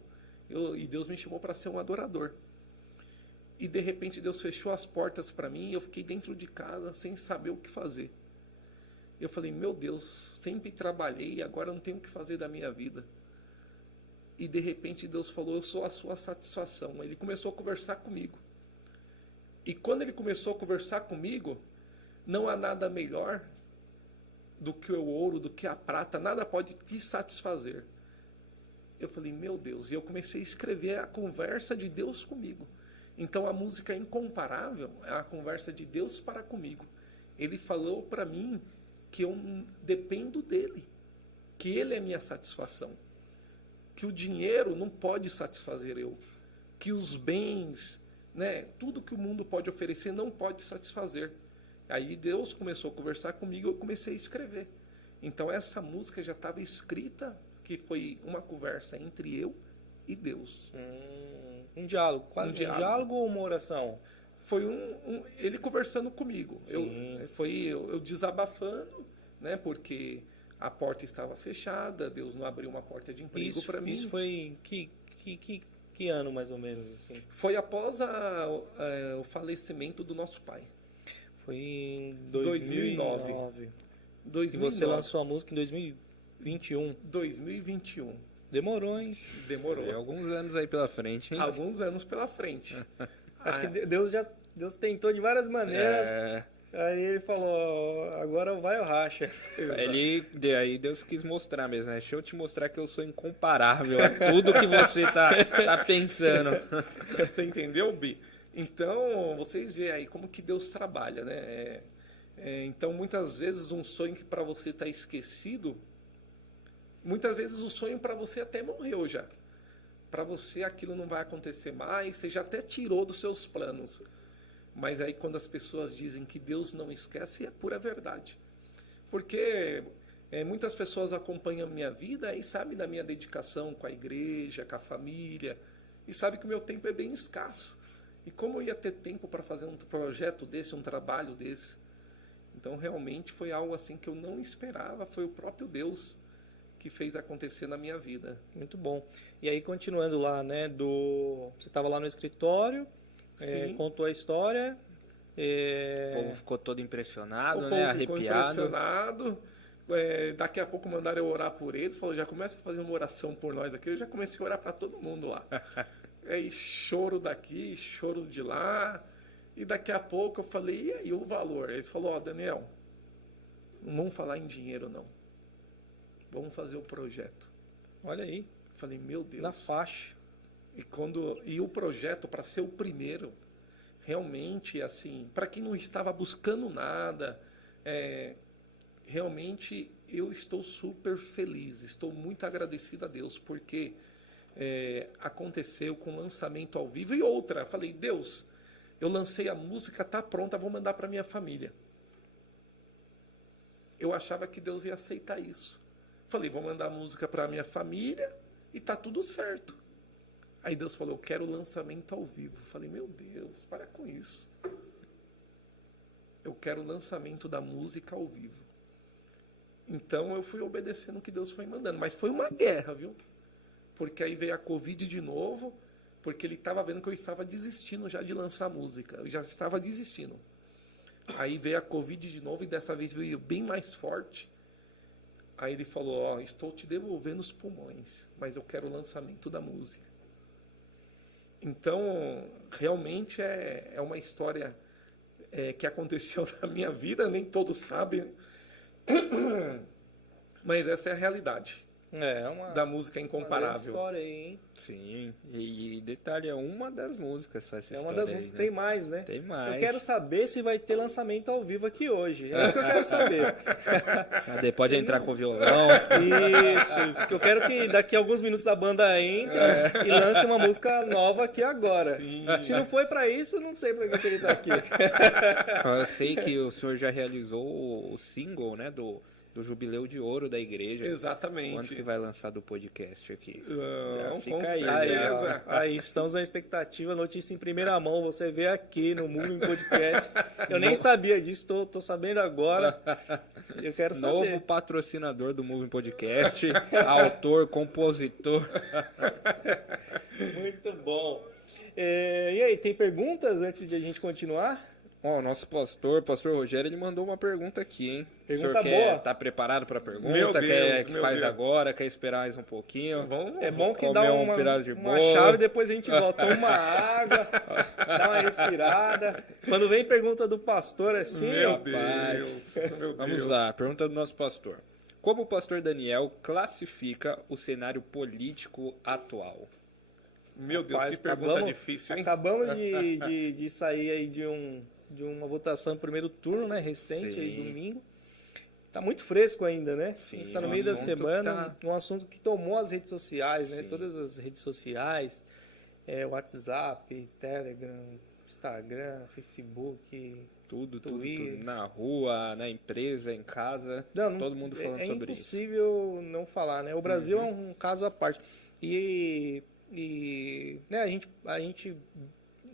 E Deus me chamou para ser um adorador. E de repente Deus fechou as portas para mim e eu fiquei dentro de casa sem saber o que fazer. Eu falei, meu Deus, sempre trabalhei e agora não tenho o que fazer da minha vida. E de repente Deus falou, eu sou a sua satisfação. Ele começou a conversar comigo. E quando ele começou a conversar comigo, não há nada melhor do que o ouro, do que a prata, nada pode te satisfazer. Eu falei, meu Deus, e eu comecei a escrever a conversa de Deus comigo. Então a música Incomparável é a conversa de Deus para comigo. Ele falou para mim que eu dependo dele, que ele é minha satisfação, que o dinheiro não pode satisfazer eu, que os bens, né, tudo que o mundo pode oferecer não pode satisfazer. Aí Deus começou a conversar comigo e eu comecei a escrever. Então essa música já estava escrita, que foi uma conversa entre eu e Deus. Um diálogo, quase um diálogo ou uma oração? Foi ele conversando comigo. Eu desabafando, né, porque a porta estava fechada, Deus não abriu uma porta de emprego para mim. Isso foi que ano mais ou menos? Assim? Foi após o falecimento do nosso pai. Foi em 2009. E você lançou a música em 2021. 2021. Demorou, hein? Demorou. Tem alguns anos aí pela frente, hein? Alguns anos pela frente. Acho que Deus tentou de várias maneiras. Aí ele falou, agora vai ou racha. Aí Deus quis mostrar mesmo, né? Deixa eu te mostrar que eu sou incomparável a tudo que você tá pensando. Você entendeu, Bi? Então, vocês veem aí como que Deus trabalha, né? Então, muitas vezes um sonho que para você está esquecido, muitas vezes o sonho para você até morreu já. Para você aquilo não vai acontecer mais, você já até tirou dos seus planos. Mas aí quando as pessoas dizem que Deus não esquece, é pura verdade. Porque Muitas pessoas acompanham a minha vida e sabem da minha dedicação com a igreja, com a família, e sabem que o meu tempo é bem escasso. E como eu ia ter tempo para fazer um projeto desse, um trabalho desse? Então, realmente foi algo assim que eu não esperava, foi o próprio Deus que fez acontecer na minha vida. Muito bom. E aí, continuando lá, né, você estava lá no escritório, contou a história. O povo ficou todo impressionado, O né? povo ficou Arrepiado. impressionado. Daqui a pouco mandaram eu orar por eles. Falou, já começa a fazer uma oração por nós aqui. Eu já comecei a orar para todo mundo lá. Aí choro daqui, choro de lá. E daqui a pouco eu falei, e aí o valor? Eles falaram, Daniel, não vamos falar em dinheiro não. Vamos fazer o projeto. Olha aí. Eu falei, meu Deus. Na faixa. E o projeto, para ser o primeiro, realmente, assim, para quem não estava buscando nada, realmente eu estou super feliz, estou muito agradecido a Deus, porque aconteceu com o lançamento ao vivo. E outra, falei, Deus, eu lancei a música, tá pronta, vou mandar para minha família. Eu achava que Deus ia aceitar isso. Falei, vou mandar a música para minha família e tá tudo certo. Aí Deus falou, eu quero o lançamento ao vivo. Falei, meu Deus, para com isso. Eu quero o lançamento da música ao vivo. Então eu fui obedecendo o que Deus foi mandando. Mas foi uma guerra, viu? Porque aí veio a Covid de novo, porque ele estava vendo que eu estava desistindo já de lançar música. Eu já estava desistindo. Aí veio a Covid de novo e dessa vez veio bem mais forte. Aí ele falou, estou te devolvendo os pulmões, mas eu quero o lançamento da música. Então, realmente é uma história que aconteceu na minha vida, nem todos sabem, mas essa é a realidade. Da música incomparável. Uma história aí, hein? Sim, e detalhe, é uma das músicas só essa uma história das aí, músicas, né? tem mais, né? Tem mais. Eu quero saber se vai ter lançamento ao vivo aqui hoje. É isso que eu quero saber. Pode entrar com o violão. Isso, porque eu quero que daqui a alguns minutos a banda entre e lance uma música nova aqui agora. Sim. Se não foi pra isso, não sei pra que ele tá aqui. Eu sei que o senhor já realizou o single, né, do Jubileu de Ouro da igreja. Exatamente. Quando que vai lançar do podcast aqui? Não, fica com aí, certeza. Aí, estamos na expectativa, notícia em primeira mão, você vê aqui no Moving Podcast. Eu nem sabia disso, tô sabendo agora. Eu quero saber. Novo patrocinador do Moving Podcast, autor, compositor. Muito bom. E aí, tem perguntas antes de a gente continuar? O nosso pastor Rogério, ele mandou uma pergunta aqui, hein? Pergunta o senhor boa. Tá preparado para a pergunta? Meu Deus, quer que meu faz Deus. agora? Quer esperar mais um pouquinho? É bom que comer dá um pedaço de uma bolo. chave e depois a gente volta. Toma uma água, dá uma respirada. Quando vem pergunta do pastor assim, Meu rapaz, Deus. Meu Vamos Deus. lá, pergunta do nosso pastor. Como o pastor Daniel classifica o cenário político atual? Meu Deus, Rapaz, que pergunta difícil, hein? Acabamos de sair aí de uma votação no primeiro turno, né? Recente, aí, Sim. domingo. Tá muito fresco ainda, né? Sim, Está no um meio da assunto semana, que um assunto que tomou as redes sociais, né? Sim. Todas as redes sociais, WhatsApp, Telegram, Instagram, Facebook. Tudo, Twitter. na rua, na empresa, em casa, todo mundo falando sobre isso. É impossível não falar, né? O Brasil é um caso à parte. E né, a gente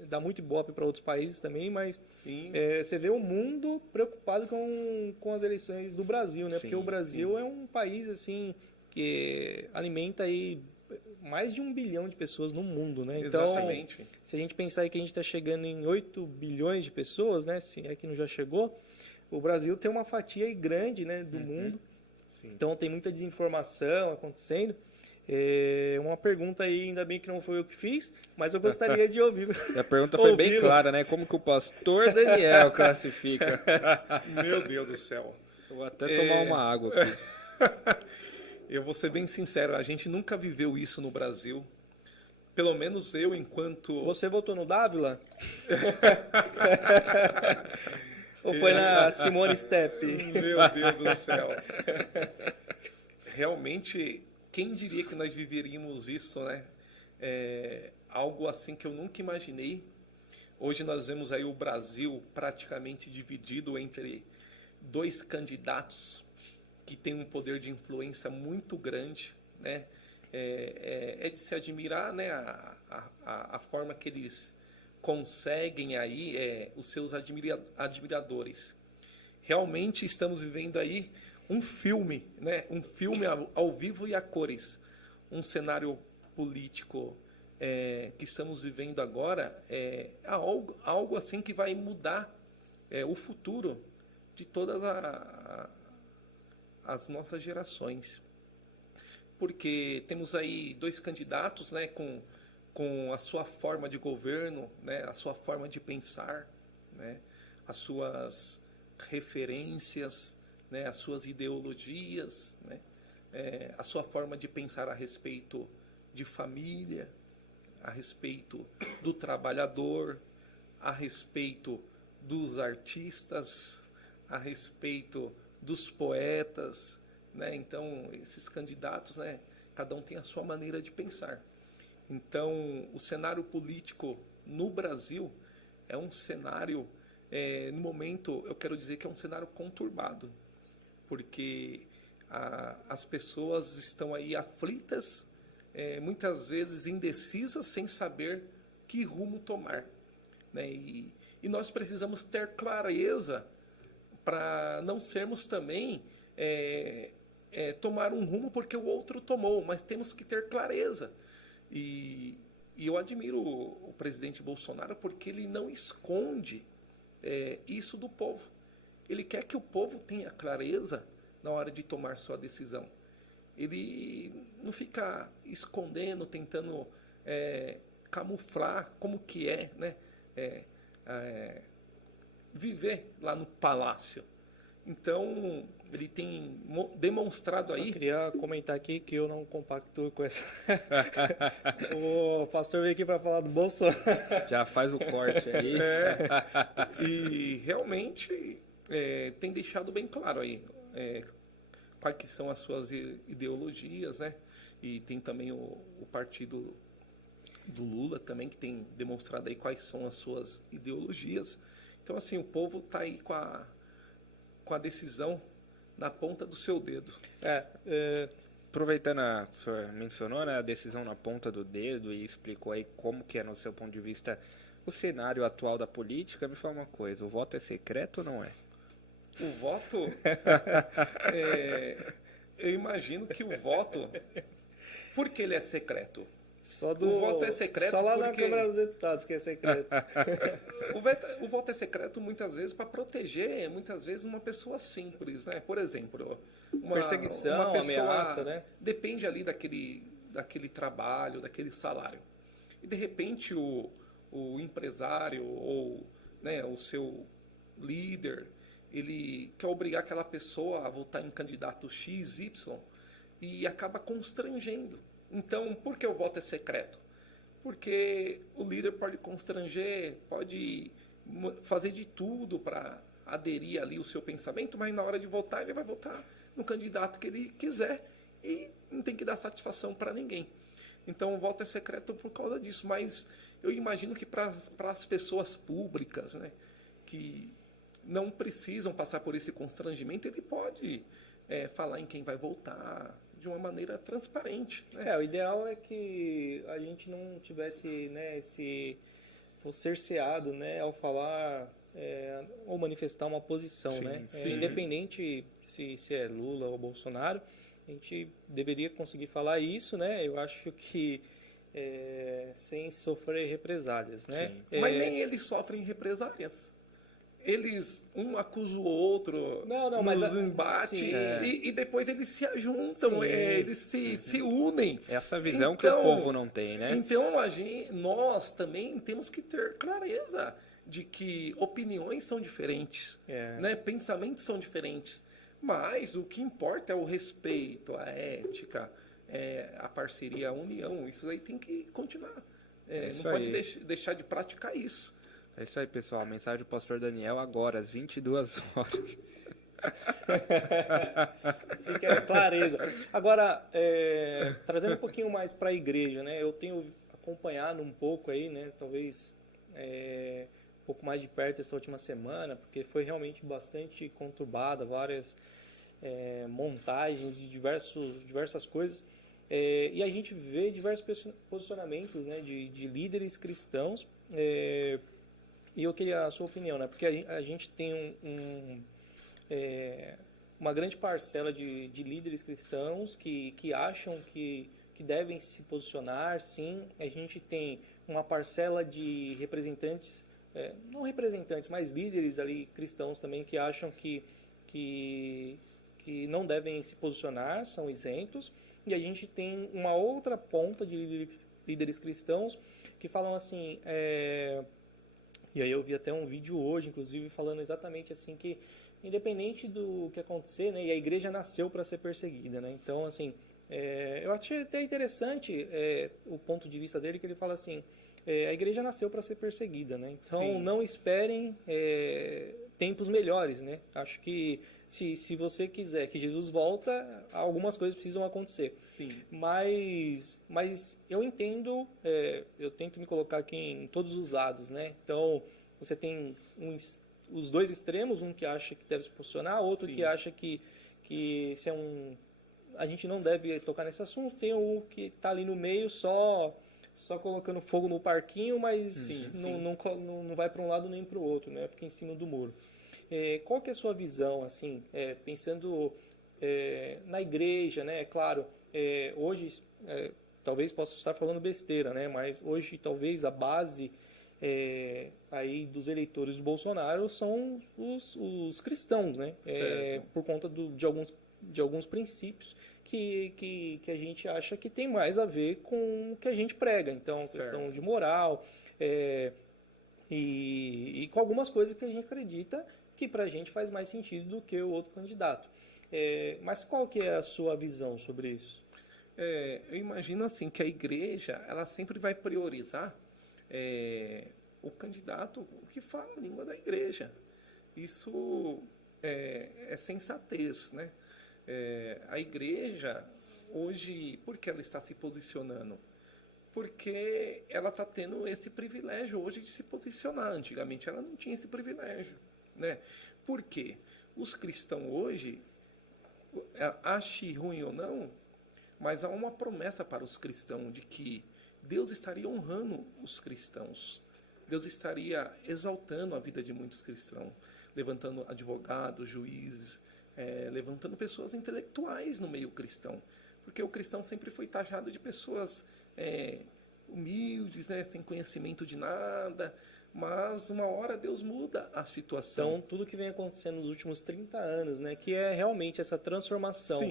dá muito ibope para outros países também, mas Sim. você vê o mundo preocupado com as eleições do Brasil, né? Sim, Porque o Brasil é um país assim que alimenta aí mais de 1 bilhão de pessoas no mundo, né? Então, Exatamente. se a gente pensar aí que a gente está chegando em 8 bilhões de pessoas, né? Se é que não já chegou, o Brasil tem uma fatia aí grande, né, do mundo. Sim. Então tem muita desinformação acontecendo. Uma pergunta aí, ainda bem que não foi eu que fiz, mas eu gostaria de ouvir. E a pergunta foi bem ouvi-lo. clara, né? Como que o pastor Daniel classifica? Meu Deus do céu. Eu vou até tomar uma água aqui. Eu vou ser bem sincero, a gente nunca viveu isso no Brasil. Pelo menos eu, enquanto... Você votou no Dávila? Ou foi na Simone Step? Meu Deus do céu. Realmente, quem diria que nós viveríamos isso, né? Algo assim que eu nunca imaginei. Hoje nós vemos aí o Brasil praticamente dividido entre dois candidatos que tem um poder de influência muito grande, né? É de se admirar, né, a forma que eles conseguem aí os seus admiradores. Realmente estamos vivendo aí um filme, né? Um filme ao vivo e a cores. Um cenário político que estamos vivendo agora algo assim que vai mudar o futuro de todas as nossas gerações. Porque temos aí dois candidatos, né, com a sua forma de governo, né, a sua forma de pensar, né, as suas referências, né, as suas ideologias, né, a sua forma de pensar a respeito de família, a respeito do trabalhador, a respeito dos artistas, a respeito dos poetas, né? Então, esses candidatos, né, cada um tem a sua maneira de pensar. Então, o cenário político no Brasil é um cenário, no momento, eu quero dizer que é um cenário conturbado, porque as pessoas estão aí aflitas, muitas vezes indecisas, sem saber que rumo tomar, né? E nós precisamos ter clareza para não sermos também tomar um rumo porque o outro tomou, mas temos que ter clareza. E eu admiro o presidente Bolsonaro porque ele não esconde isso do povo. Ele quer que o povo tenha clareza na hora de tomar sua decisão. Ele não fica escondendo, tentando camuflar como que né? Viver lá no palácio. Então, ele tem demonstrado aí... Só queria comentar aqui que eu não compactuo com essa... O pastor veio aqui para falar do Bolsonaro. Já faz o corte aí. E realmente tem deixado bem claro aí quais que são as suas ideologias, né? E tem também o partido do Lula também, que tem demonstrado aí quais são as suas ideologias. Então, assim, o povo está aí com a decisão na ponta do seu dedo. Aproveitando, o senhor mencionou, né, a decisão na ponta do dedo e explicou aí como que é, no seu ponto de vista, o cenário atual da política. Me fala uma coisa, o voto é secreto ou não é? O voto... eu imagino que o voto... Por que ele é secreto? O voto é secreto só lá porque... na Câmara dos Deputados que é secreto. O voto é secreto muitas vezes para proteger, muitas vezes, uma pessoa simples, né? Por exemplo, uma perseguição, uma pessoa ameaça, né? Depende ali daquele trabalho, daquele salário. E de repente o empresário ou, né, o seu líder, ele quer obrigar aquela pessoa a votar em candidato X, Y e acaba constrangendo. Então, por que o voto é secreto? Porque o líder pode constranger, pode fazer de tudo para aderir ali o seu pensamento, mas na hora de votar, ele vai votar no candidato que ele quiser e não tem que dar satisfação para ninguém. Então, o voto é secreto por causa disso, mas eu imagino que para as pessoas públicas, né, que não precisam passar por esse constrangimento, ele pode falar em quem vai votar de uma maneira transparente, né? O ideal é que a gente não tivesse, né, fosse cerceado, né, ao falar ou manifestar uma posição, Sim, né? sim. Independente se é Lula ou Bolsonaro, a gente deveria conseguir falar isso, né? Eu acho que sem sofrer represálias, né? Mas nem eles sofrem represálias. Um acusa o outro mas nos embates e depois eles se ajuntam, Sim. Eles se unem. Essa visão que o povo não tem, né? Então, nós também temos que ter clareza de que opiniões são diferentes, né? Pensamentos são diferentes, mas o que importa é o respeito, a ética, a parceria, a união. Isso aí tem que continuar. Não pode deixar de praticar isso. É isso aí, pessoal. A mensagem do pastor Daniel agora, às 22 horas. Fica clareza. Agora, trazendo um pouquinho mais para a igreja, né? Eu tenho acompanhado um pouco aí, né? Talvez um pouco mais de perto essa última semana, porque foi realmente bastante conturbada, várias montagens de diversas coisas. E a gente vê diversos posicionamentos, né, de líderes cristãos. E eu queria a sua opinião, né? Porque a gente tem uma grande parcela de líderes cristãos que acham que devem se posicionar, sim. A gente tem uma parcela de representantes, não representantes, mas líderes ali cristãos também que acham que não devem se posicionar, são isentos. E a gente tem uma outra ponta de líderes cristãos que falam assim, e aí eu vi até um vídeo hoje, inclusive, falando exatamente assim que, independente do que acontecer, né, e a igreja nasceu para ser perseguida, né? Então, assim, eu achei até interessante o ponto de vista dele, que ele fala assim, a igreja nasceu para ser perseguida, né? Então, Sim. não esperem tempos melhores, né? Acho que se você quiser que Jesus volta, algumas coisas precisam acontecer. Sim. Mas eu entendo, eu tento me colocar aqui em todos os lados, né? Então, você tem os dois extremos, um que acha que deve se posicionar, outro Sim. que acha que se a gente não deve tocar nesse assunto, tem o que está ali no meio só colocando fogo no parquinho, mas não vai para um lado nem para o outro, né? Fica em cima do muro. Qual que é a sua visão, assim, pensando na igreja, né? Claro, hoje talvez possa estar falando besteira, né? Mas hoje talvez a base aí dos eleitores do Bolsonaro são os cristãos, né? Por conta de alguns princípios que a gente acha que tem mais a ver com o que a gente prega. Então, questão de moral e com algumas coisas que a gente acredita que para a gente faz mais sentido do que o outro candidato. Mas qual que é a sua visão sobre isso? Eu imagino assim que a igreja ela sempre vai priorizar o candidato que fala a língua da igreja. Isso é sensatez, né? A igreja hoje, por que ela está se posicionando? Porque ela está tendo esse privilégio hoje de se posicionar. Antigamente ela não tinha esse privilégio, né? Por quê? Os cristãos hoje, ache ruim ou não, mas há uma promessa para os cristãos de que Deus estaria honrando os cristãos. Deus estaria exaltando a vida de muitos cristãos, levantando advogados, juízes, levantando pessoas intelectuais no meio cristão. Porque o cristão sempre foi taxado de pessoas humildes, né, sem conhecimento de nada, mas uma hora Deus muda a situação. Então, tudo que vem acontecendo nos últimos 30 anos, né, que é realmente essa transformação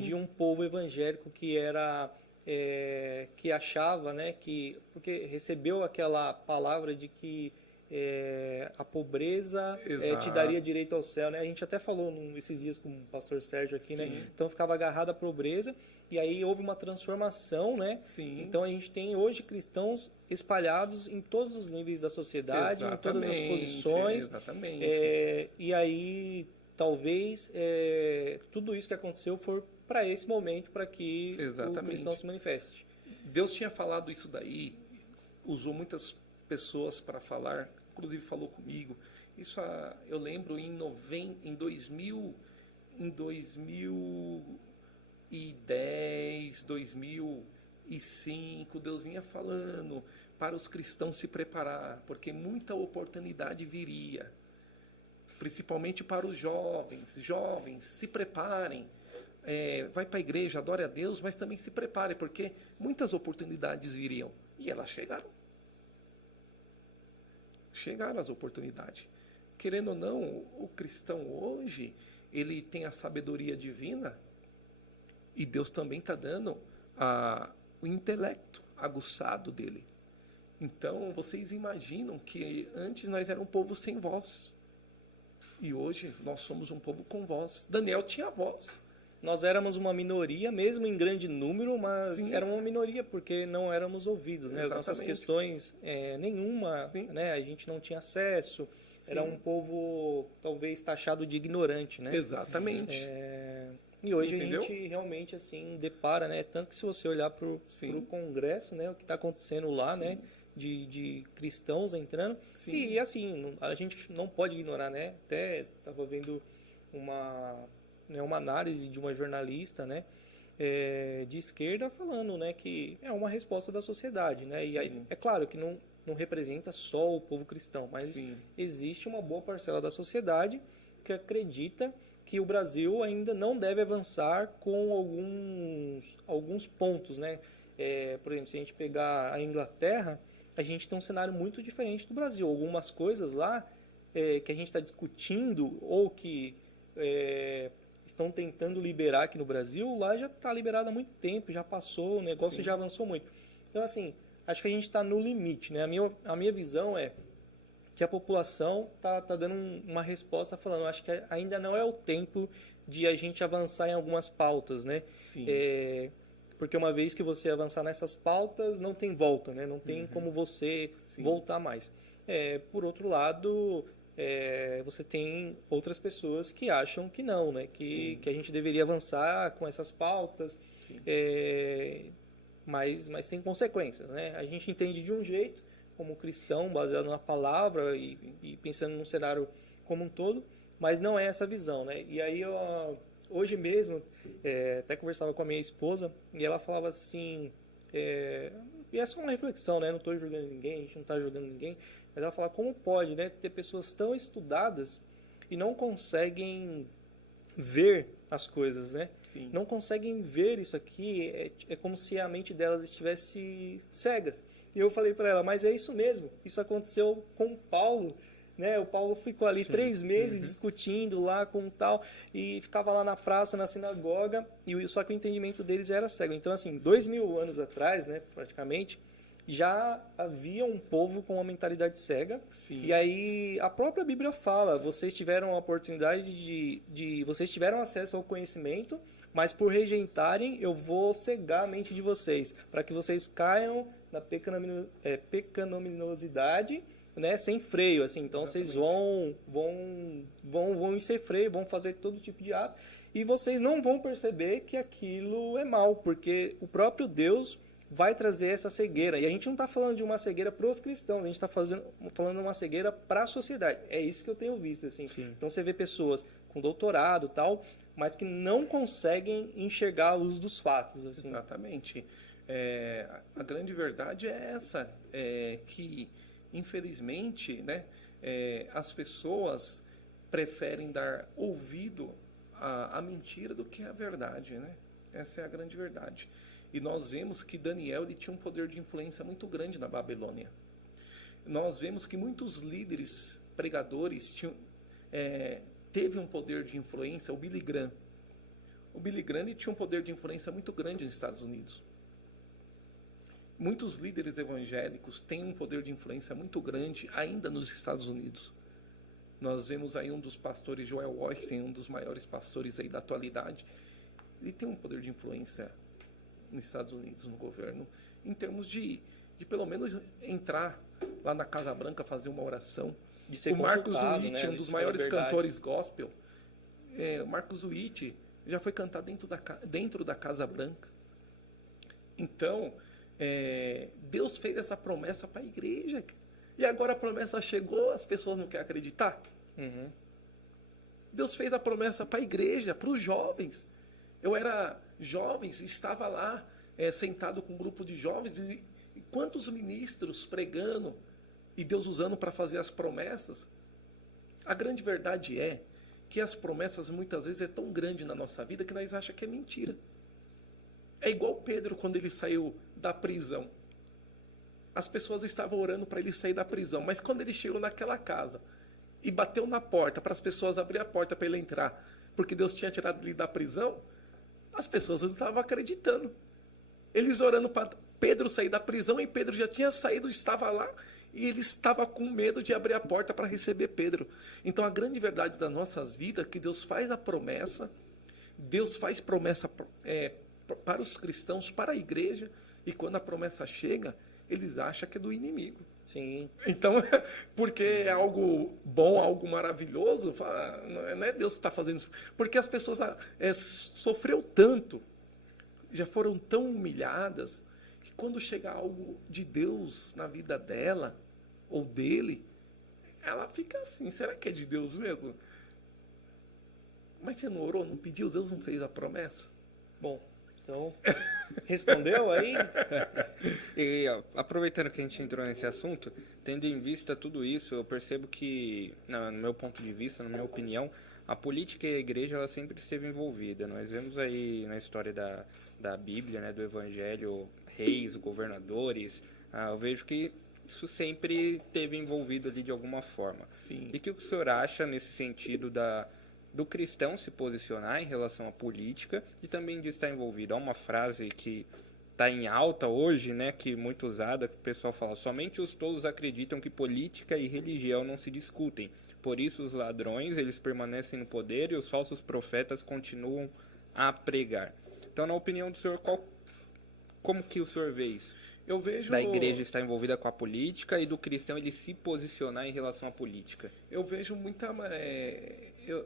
de um povo evangélico que era que achava, né, porque recebeu aquela palavra de que a pobreza te daria direito ao céu, né? A gente até falou esses dias com o pastor Sérgio aqui, né? Então ficava agarrado à pobreza e aí houve uma transformação, né? Sim. Então a gente tem hoje cristãos espalhados em todos os níveis da sociedade, em todas as posições. Exatamente. E aí talvez tudo isso que aconteceu for para esse momento, para que o cristão se manifeste. Deus tinha falado isso daí, usou muitas pessoas para falar, inclusive falou comigo. Isso eu lembro em 2010, 2005, Deus vinha falando para os cristãos se preparar, porque muita oportunidade viria, principalmente para os jovens. Jovens, se preparem. Vai para a igreja, adore a Deus, mas também se prepare, porque muitas oportunidades viriam. E elas chegaram. Chegaram as oportunidades. Querendo ou não, o cristão hoje, ele tem a sabedoria divina e Deus também está dando o intelecto aguçado dele. Então, vocês imaginam que antes nós éramos um povo sem voz. E hoje nós somos um povo com voz. Daniel tinha voz. Nós éramos uma minoria, mesmo em grande número, mas era uma minoria porque não éramos ouvidos, né? As nossas questões, nenhuma, né? A gente não tinha acesso, era um povo talvez taxado de ignorante, né? Exatamente. E hoje a gente realmente assim depara, né? Tanto que se você olhar para o Congresso, né? O que está acontecendo lá, né? De cristãos entrando. E assim, a gente não pode ignorar, né? Até estava vendo né, uma análise de uma jornalista, né, de esquerda falando, né, que é uma resposta da sociedade, né? E aí, é claro que não representa só o povo cristão, mas Sim. existe uma boa parcela da sociedade que acredita que o Brasil ainda não deve avançar com alguns pontos, né? Por exemplo, se a gente pegar a Inglaterra, a gente tem um cenário muito diferente do Brasil. Algumas coisas lá que a gente está discutindo ou que estão tentando liberar aqui no Brasil, lá já está liberado há muito tempo, já passou, o negócio Sim. já avançou muito. Então, assim, acho que a gente está no limite, né? A minha visão é que a população tá dando uma resposta falando, acho que ainda não é o tempo de a gente avançar em algumas pautas, né? Sim. Porque uma vez que você avançar nessas pautas, não tem volta, né? Não tem como você voltar mais. Por outro lado, você tem outras pessoas que acham que não, né? Que a gente deveria avançar com essas pautas, mas tem consequências, né? A gente entende de um jeito, como cristão, baseado na palavra e pensando num cenário como um todo, mas não é essa visão, né? E aí, hoje mesmo, até conversava com a minha esposa e ela falava assim, e é só uma reflexão, né? Não estou julgando ninguém, a gente não está julgando ninguém, mas ela fala como pode, né, ter pessoas tão estudadas e não conseguem ver as coisas, né? Sim. Não conseguem ver isso aqui, é como se a mente delas estivesse cegas. E eu falei para ela, mas é isso mesmo, isso aconteceu com Paulo, né? O Paulo ficou ali 3 meses discutindo lá com tal, e ficava lá na praça, na sinagoga, só que o entendimento deles era cego. Então, assim, 2000 anos atrás, né, praticamente, já havia um povo com uma mentalidade cega. Sim. E aí a própria Bíblia fala, vocês tiveram a oportunidade vocês tiveram acesso ao conhecimento, mas por rejeitarem, eu vou cegar a mente de vocês, para que vocês caiam na pecaminosidade, né, sem freio, assim. Então vocês vão ir sem freio, vão fazer todo tipo de ato, e vocês não vão perceber que aquilo é mal, porque o próprio Deus vai trazer essa cegueira. E a gente não está falando de uma cegueira para os cristãos, a gente está falando de uma cegueira para a sociedade. É isso que eu tenho visto, assim. Então você vê pessoas com doutorado e tal, mas que não conseguem enxergar a luz dos fatos, assim. Exatamente. A grande verdade é essa, que infelizmente, né, as pessoas preferem dar ouvido à mentira do que à verdade, né? Essa é a grande verdade. E nós vemos que Daniel ele tinha um poder de influência muito grande na Babilônia. Nós vemos que muitos líderes, pregadores, teve um poder de influência, o Billy Graham. O Billy Graham ele tinha um poder de influência muito grande nos Estados Unidos. Muitos líderes evangélicos têm um poder de influência muito grande ainda nos Estados Unidos. Nós vemos aí um dos pastores, Joel Osteen, um dos maiores pastores aí da atualidade. Ele tem um poder de influência nos Estados Unidos, no governo, em termos de pelo menos entrar lá na Casa Branca, fazer uma oração. O Marcos Witt, né, um dos maiores cantores gospel, o Marcos Witt já foi cantar dentro da Casa Branca. Então, Deus fez essa promessa para a igreja. E agora a promessa chegou, as pessoas não querem acreditar. Deus fez a promessa para a igreja, para os jovens. Eu era jovem, estava lá sentado com um grupo de jovens e quantos ministros pregando e Deus usando para fazer as promessas. A grande verdade é que as promessas muitas vezes é tão grande na nossa vida que nós achamos que é mentira. É igual Pedro quando ele saiu da prisão. As pessoas estavam orando para ele sair da prisão, mas quando ele chegou naquela casa e bateu na porta para as pessoas abrir a porta para ele entrar, porque Deus tinha tirado ele da prisão, as pessoas não estavam acreditando. Eles orando para Pedro sair da prisão, e Pedro já tinha saído, estava lá, e ele estava com medo de abrir a porta para receber Pedro. Então a grande verdade das nossas vidas é que Deus faz a promessa, Deus faz promessa para os cristãos, para a igreja, e quando a promessa chega, eles acham que é do inimigo. Sim. Então, porque é algo bom, algo maravilhoso, não é Deus que está fazendo isso. Porque as pessoas sofreu tanto, já foram tão humilhadas, que quando chega algo de Deus na vida dela, ou dele, ela fica assim, será que é de Deus mesmo? Mas você não orou, não pediu, Deus não fez a promessa? Bom, então, respondeu aí? E ó, aproveitando que a gente entrou nesse assunto, tendo em vista tudo isso, eu percebo que, no meu ponto de vista, na minha opinião, a política e a igreja ela sempre esteve envolvida. Nós vemos aí na história da Bíblia, né, do Evangelho, reis, governadores. Eu vejo que isso sempre esteve envolvido ali de alguma forma. Sim. E o que o senhor acha nesse sentido do cristão se posicionar em relação à política e também de estar envolvido? Há uma frase que está em alta hoje, né, que é muito usada, que o pessoal fala: somente os tolos acreditam que política e religião não se discutem. Por isso os ladrões, eles permanecem no poder e os falsos profetas continuam a pregar. Então, na opinião do senhor, como que o senhor vê isso? Eu vejo... Da igreja estar envolvida com a política e do cristão ele se posicionar em relação à política. Eu vejo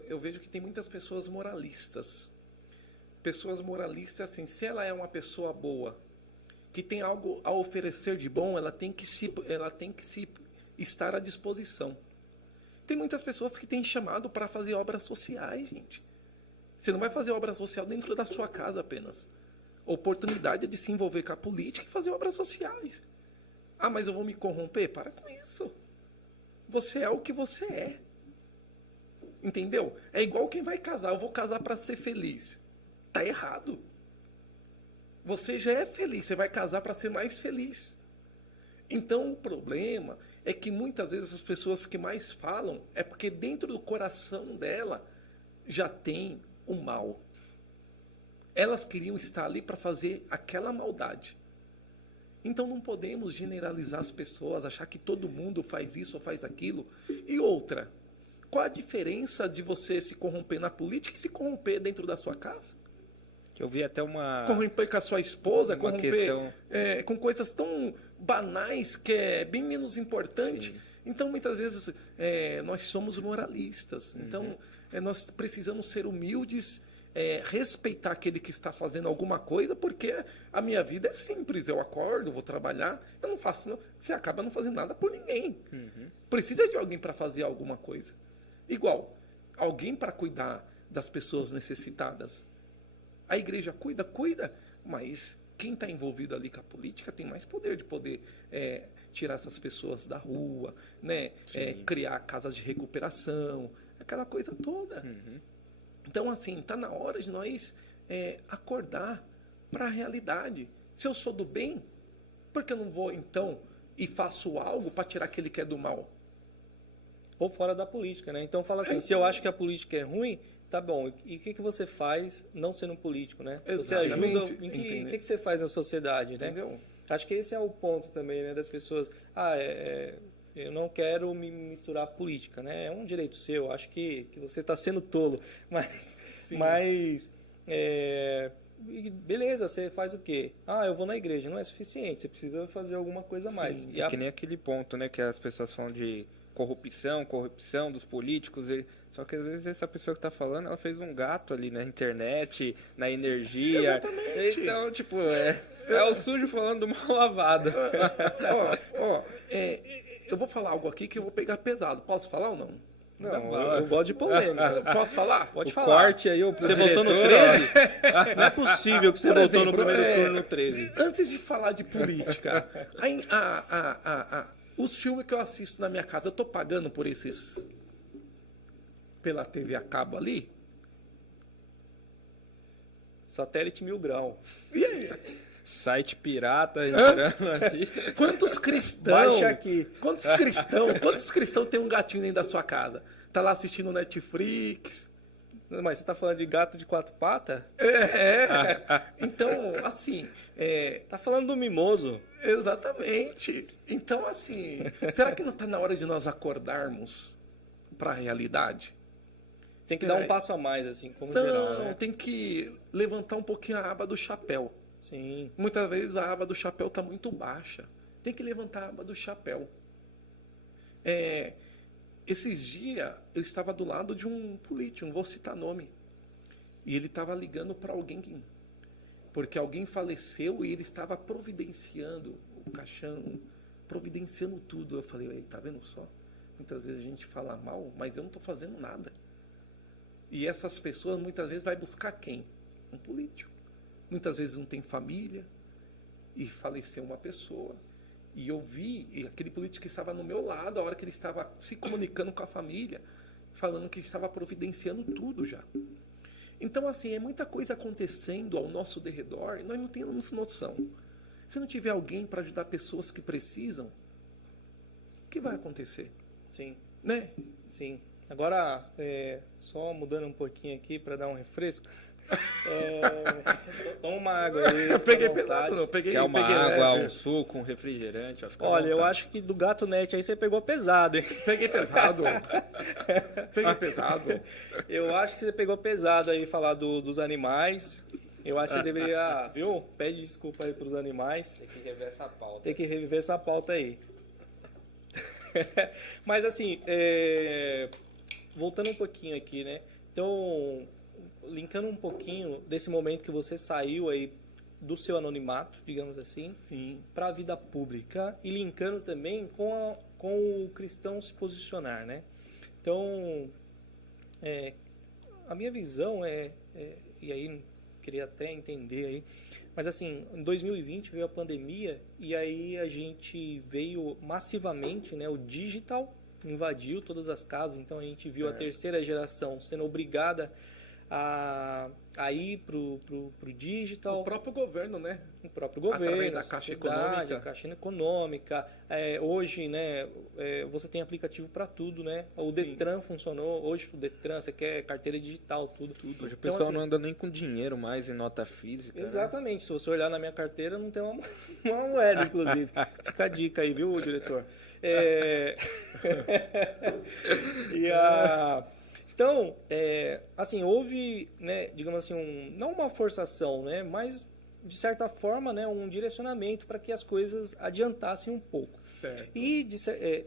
eu vejo que tem muitas pessoas moralistas. Pessoas moralistas, assim, se ela é uma pessoa boa, que tem algo a oferecer de bom, ela tem que se estar à disposição. Tem muitas pessoas que têm chamado para fazer obras sociais, gente. Você não vai fazer obra social dentro da sua casa apenas. Oportunidade de se envolver com a política e fazer obras sociais. Ah, mas eu vou me corromper? Para com isso. Você é o que você é. Entendeu? É igual quem vai casar. Eu vou casar para ser feliz. Tá errado. Você já é feliz. Você vai casar para ser mais feliz. Então o problema é que muitas vezes as pessoas que mais falam é porque dentro do coração dela já tem o mal. Elas queriam estar ali para fazer aquela maldade. Então não podemos generalizar as pessoas, achar que todo mundo faz isso ou faz aquilo. E outra, qual a diferença de você se corromper na política e se corromper dentro da sua casa? Eu vi até uma... Corromper com a sua esposa, corromper questão... com coisas tão banais que é bem menos importante. Sim. Então muitas vezes nós somos moralistas. Então nós precisamos ser humildes, respeitar aquele que está fazendo alguma coisa, porque a minha vida é simples. Eu acordo, vou trabalhar, eu não faço, não, você acaba não fazendo nada por ninguém. Precisa de alguém para fazer alguma coisa. Igual, alguém para cuidar das pessoas necessitadas. A igreja cuida, mas quem está envolvido ali com a política tem mais poder de poder tirar essas pessoas da rua, né? Criar casas de recuperação, aquela coisa toda. Então, assim, está na hora de nós acordar para a realidade. Se eu sou do bem, por que eu não vou, então, e faço algo para tirar aquele que é do mal? Ou fora da política, né? Então fala assim, se eu acho que a política é ruim, tá bom. E o que você faz não sendo um político, né? Você ajuda... Em que você faz na sociedade, né? Entendeu? Acho que esse é o ponto também, né? Das pessoas... eu não quero me misturar à política, né? É um direito seu. Acho que você está sendo tolo. Mas beleza, você faz o quê? Eu vou na igreja. Não é suficiente. Você precisa fazer alguma coisa a mais. É que nem aquele ponto, né? Que as pessoas falam de corrupção dos políticos. Só que às vezes essa pessoa que está falando, ela fez um gato ali na internet, na energia. Exatamente. Então, tipo, é o sujo falando do mal lavado. Eu vou falar algo aqui que eu vou pegar pesado. Posso falar ou não? Não, eu gosto de polêmica. Posso falar? Pode falar. Corte aí, você votou no 13? Não é possível que você votou no primeiro turno no 13. Antes de falar de política, os filmes que eu assisto na minha casa, eu estou pagando por esses... pela TV a cabo ali? Satélite 1000 grau. E aí? Site pirata entrando ali. Quantos cristãos... Baixa aqui. Quantos cristãos tem um gatinho dentro da sua casa? Tá lá assistindo Netflix. Mas você tá falando de gato de 4 patas? Então, assim... Tá falando do mimoso. Exatamente. Então, assim... será que não tá na hora de nós acordarmos para a realidade? Tem que dar um passo a mais, assim, como Não, geral, né? Tem que levantar um pouquinho a aba do chapéu. Sim. Muitas vezes a aba do chapéu está muito baixa. Tem que levantar a aba do chapéu. Esses dias eu estava do lado de um político, não vou citar nome. E ele estava ligando para alguém, porque alguém faleceu e ele estava providenciando o caixão, providenciando tudo. Eu falei, tá vendo só? Muitas vezes a gente fala mal, mas eu não estou fazendo nada. E essas pessoas muitas vezes vai buscar quem? Um político. Muitas vezes não tem família e faleceu uma pessoa. E eu vi e aquele político que estava no meu lado, a hora que ele estava se comunicando com a família, falando que estava providenciando tudo já. Então, assim, é muita coisa acontecendo ao nosso derredor e nós não temos noção. Se não tiver alguém para ajudar pessoas que precisam, o que vai acontecer? Sim, Né? sim. Agora, só mudando um pouquinho aqui para dar um refresco. Toma uma água aí. Eu peguei à vontade. pelado, não. Peguei, Quer uma peguei água, leve. um suco, um refrigerante? Vai ficar à Olha, eu vontade. acho que do Gato Net aí você pegou pesado, hein? Peguei pesado. Peguei pesado. Eu acho que você pegou pesado aí falar dos animais. Eu acho que você deveria, viu? Pede desculpa aí pros animais. Tem que rever essa pauta. Tem que reviver essa pauta aí. Mas assim, voltando um pouquinho aqui, né? Então, linkando um pouquinho desse momento que você saiu aí do seu anonimato, digamos assim, Sim. para a vida pública e linkando também com o cristão se posicionar, né? Então, a minha visão e aí queria até entender aí, mas assim, em 2020 veio a pandemia e aí a gente veio massivamente, né? O digital invadiu todas as casas, então a gente viu a terceira geração sendo obrigada a ir pro digital. O próprio governo, né? O próprio governo, Através da a Caixa sociedade, Econômica. a Caixa Econômica. Hoje, né, você tem aplicativo para tudo, né? O Sim. Detran funcionou. Hoje o Detran, você quer carteira digital, tudo. Hoje o Então, pessoal assim, não anda nem com dinheiro mais em nota física. né? exatamente. Se você olhar na minha carteira, não tem uma moeda, inclusive. Fica a dica aí, viu, diretor? Então, assim, houve, né, digamos assim, não uma forçação, né, mas, de certa forma, né, um direcionamento para que as coisas adiantassem um pouco. Certo. E,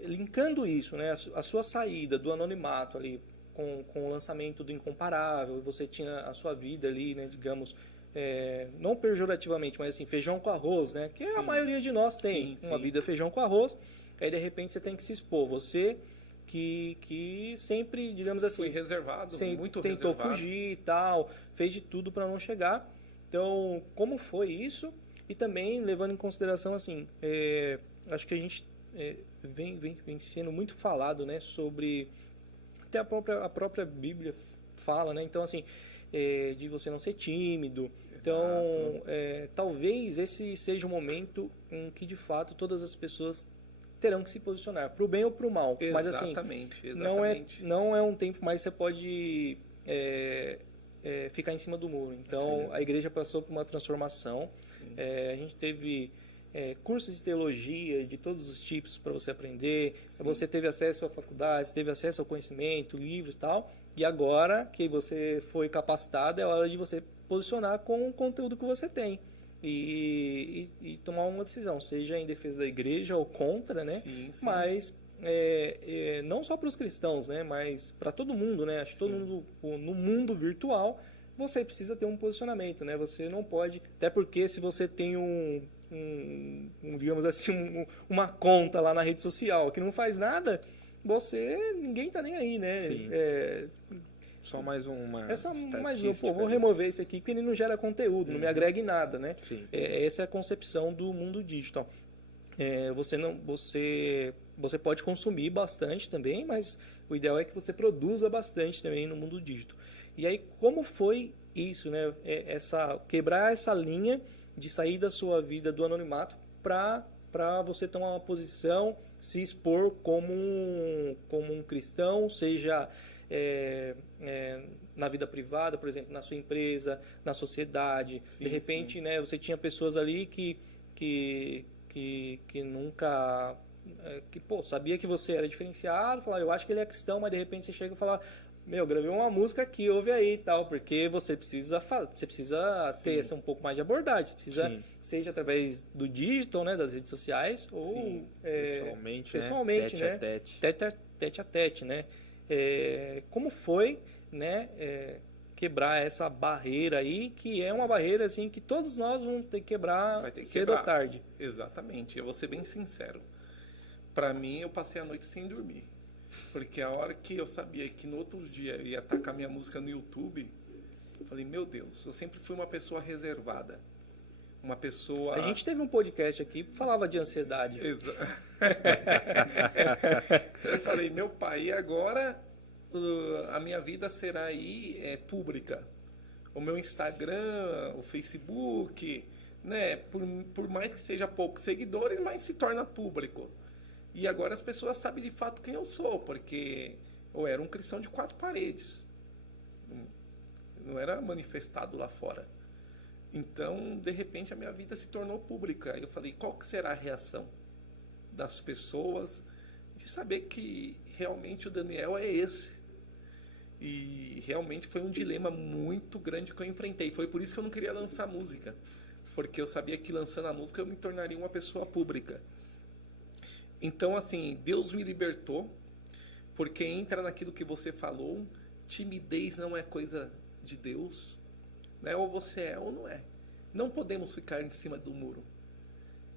linkando isso, né, a sua saída do anonimato ali, com o lançamento do Incomparável, você tinha a sua vida ali, né, digamos, não pejorativamente, mas assim, feijão com arroz, né, que a maioria de nós tem, Sim, uma sim. vida feijão com arroz, aí de repente você tem que se expor, você que sempre, digamos assim, Fui reservado, sempre muito tentou reservado. fugir e tal, fez de tudo para não chegar. Então, como foi isso? E também levando em consideração, assim, acho que a gente vem sendo muito falado, né, sobre até a própria Bíblia fala, né? Então, assim, de você não ser tímido. Então, talvez esse seja o momento em que, de fato, todas as pessoas terão que se posicionar, para o bem ou para o mal. Mas, assim, Exatamente. não é um tempo mais que você pode ficar em cima do muro. Então, a igreja passou por uma transformação. A gente teve cursos de teologia de todos os tipos para você aprender. Você teve acesso à faculdade, teve acesso ao conhecimento, livros e tal. E agora que você foi capacitado, é hora de você posicionar com o conteúdo que você tem. E tomar uma decisão, seja em defesa da igreja ou contra, né? Sim, sim. Mas não só para os cristãos, né? Mas para todo mundo, né? Acho que todo mundo no mundo virtual você precisa ter um posicionamento, né? Você não pode, até porque se você tem digamos assim, uma conta lá na rede social que não faz nada, ninguém tá nem aí, né? Sim. Só mais uma Mais estatística, vou né? remover esse aqui porque ele não gera conteúdo, não me agrega em nada, né? Sim. Essa é a concepção do mundo digital. Você pode consumir bastante também, mas o ideal é que você produza bastante também no mundo digital. E aí, como foi isso, né? Quebrar essa linha de sair da sua vida do anonimato para você tomar uma posição, se expor como um cristão, seja na vida privada, por exemplo, na sua empresa, na sociedade. Sim, de repente, né, você tinha pessoas ali que nunca sabia que você era diferenciado, falava, eu acho que ele é cristão, mas de repente você chega e fala, gravei uma música aqui, ouve aí e tal, porque você precisa ter um pouco mais de abordagem, você precisa, Sim. seja através do digital, né, das redes sociais, ou Sim. Pessoalmente, né, tete a tete. tete a tete, né? Como foi, né, quebrar essa barreira aí, que é uma barreira assim que todos nós vamos ter que quebrar Vai ter que cedo ou quebrar. tarde. Exatamente. Eu vou ser bem sincero. Para mim, eu passei a noite sem dormir. Porque a hora que eu sabia que no outro dia eu ia tacar minha música no YouTube, eu falei, meu Deus, eu sempre fui uma pessoa reservada. Uma pessoa... A gente teve um podcast aqui que falava de ansiedade. Eu falei, meu pai, agora a minha vida será aí pública. O meu Instagram, o Facebook, né? Por mais que seja poucos seguidores, mas se torna público. E agora as pessoas sabem de fato quem eu sou, porque eu era um cristão de 4 paredes. Não era manifestado lá fora. Então, de repente, a minha vida se tornou pública. Eu falei, qual que será a reação das pessoas de saber que realmente o Daniel é esse? E realmente foi um dilema muito grande que eu enfrentei. Foi por isso que eu não queria lançar música. Porque eu sabia que lançando a música eu me tornaria uma pessoa pública. Então, assim, Deus me libertou. Porque entra naquilo que você falou. Timidez não é coisa de Deus. Né? Ou você é ou não é. Não podemos ficar em cima do muro.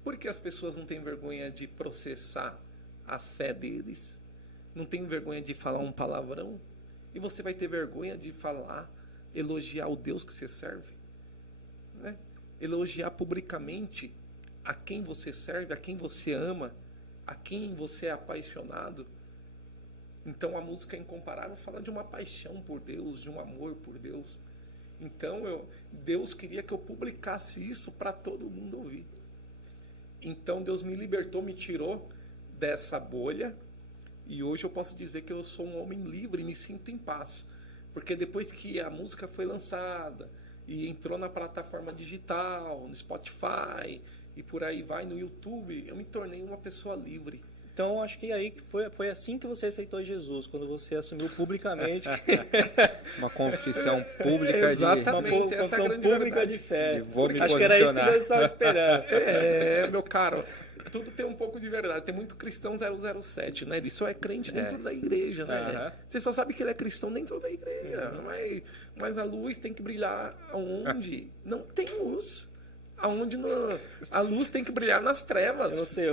Por que as pessoas não têm vergonha de processar a fé deles? Não têm vergonha de falar um palavrão? E você vai ter vergonha de falar, elogiar o Deus que você serve? Né? Elogiar publicamente a quem você serve, a quem você ama, a quem você é apaixonado. Então a música Incomparável fala de uma paixão por Deus, de um amor por Deus. Então Deus queria que eu publicasse isso para todo mundo ouvir. Então Deus me libertou, me tirou dessa bolha. E hoje eu posso dizer que eu sou um homem livre e me sinto em paz. Porque depois que a música foi lançada e entrou na plataforma digital, no Spotify e por aí vai, no YouTube, eu me tornei uma pessoa livre. Então, acho que aí foi assim que você aceitou Jesus, quando você assumiu publicamente. Uma confissão pública Exatamente, uma confissão pública de fé. Acho que era isso que Deus estava esperando. Meu caro, tudo tem um pouco de verdade. Tem muito cristão 007, né? Ele só é crente dentro da igreja, né? Você só sabe que ele é cristão dentro da igreja. Mas a luz tem que brilhar onde não tem luz. A luz tem que brilhar nas trevas. Eu não sei,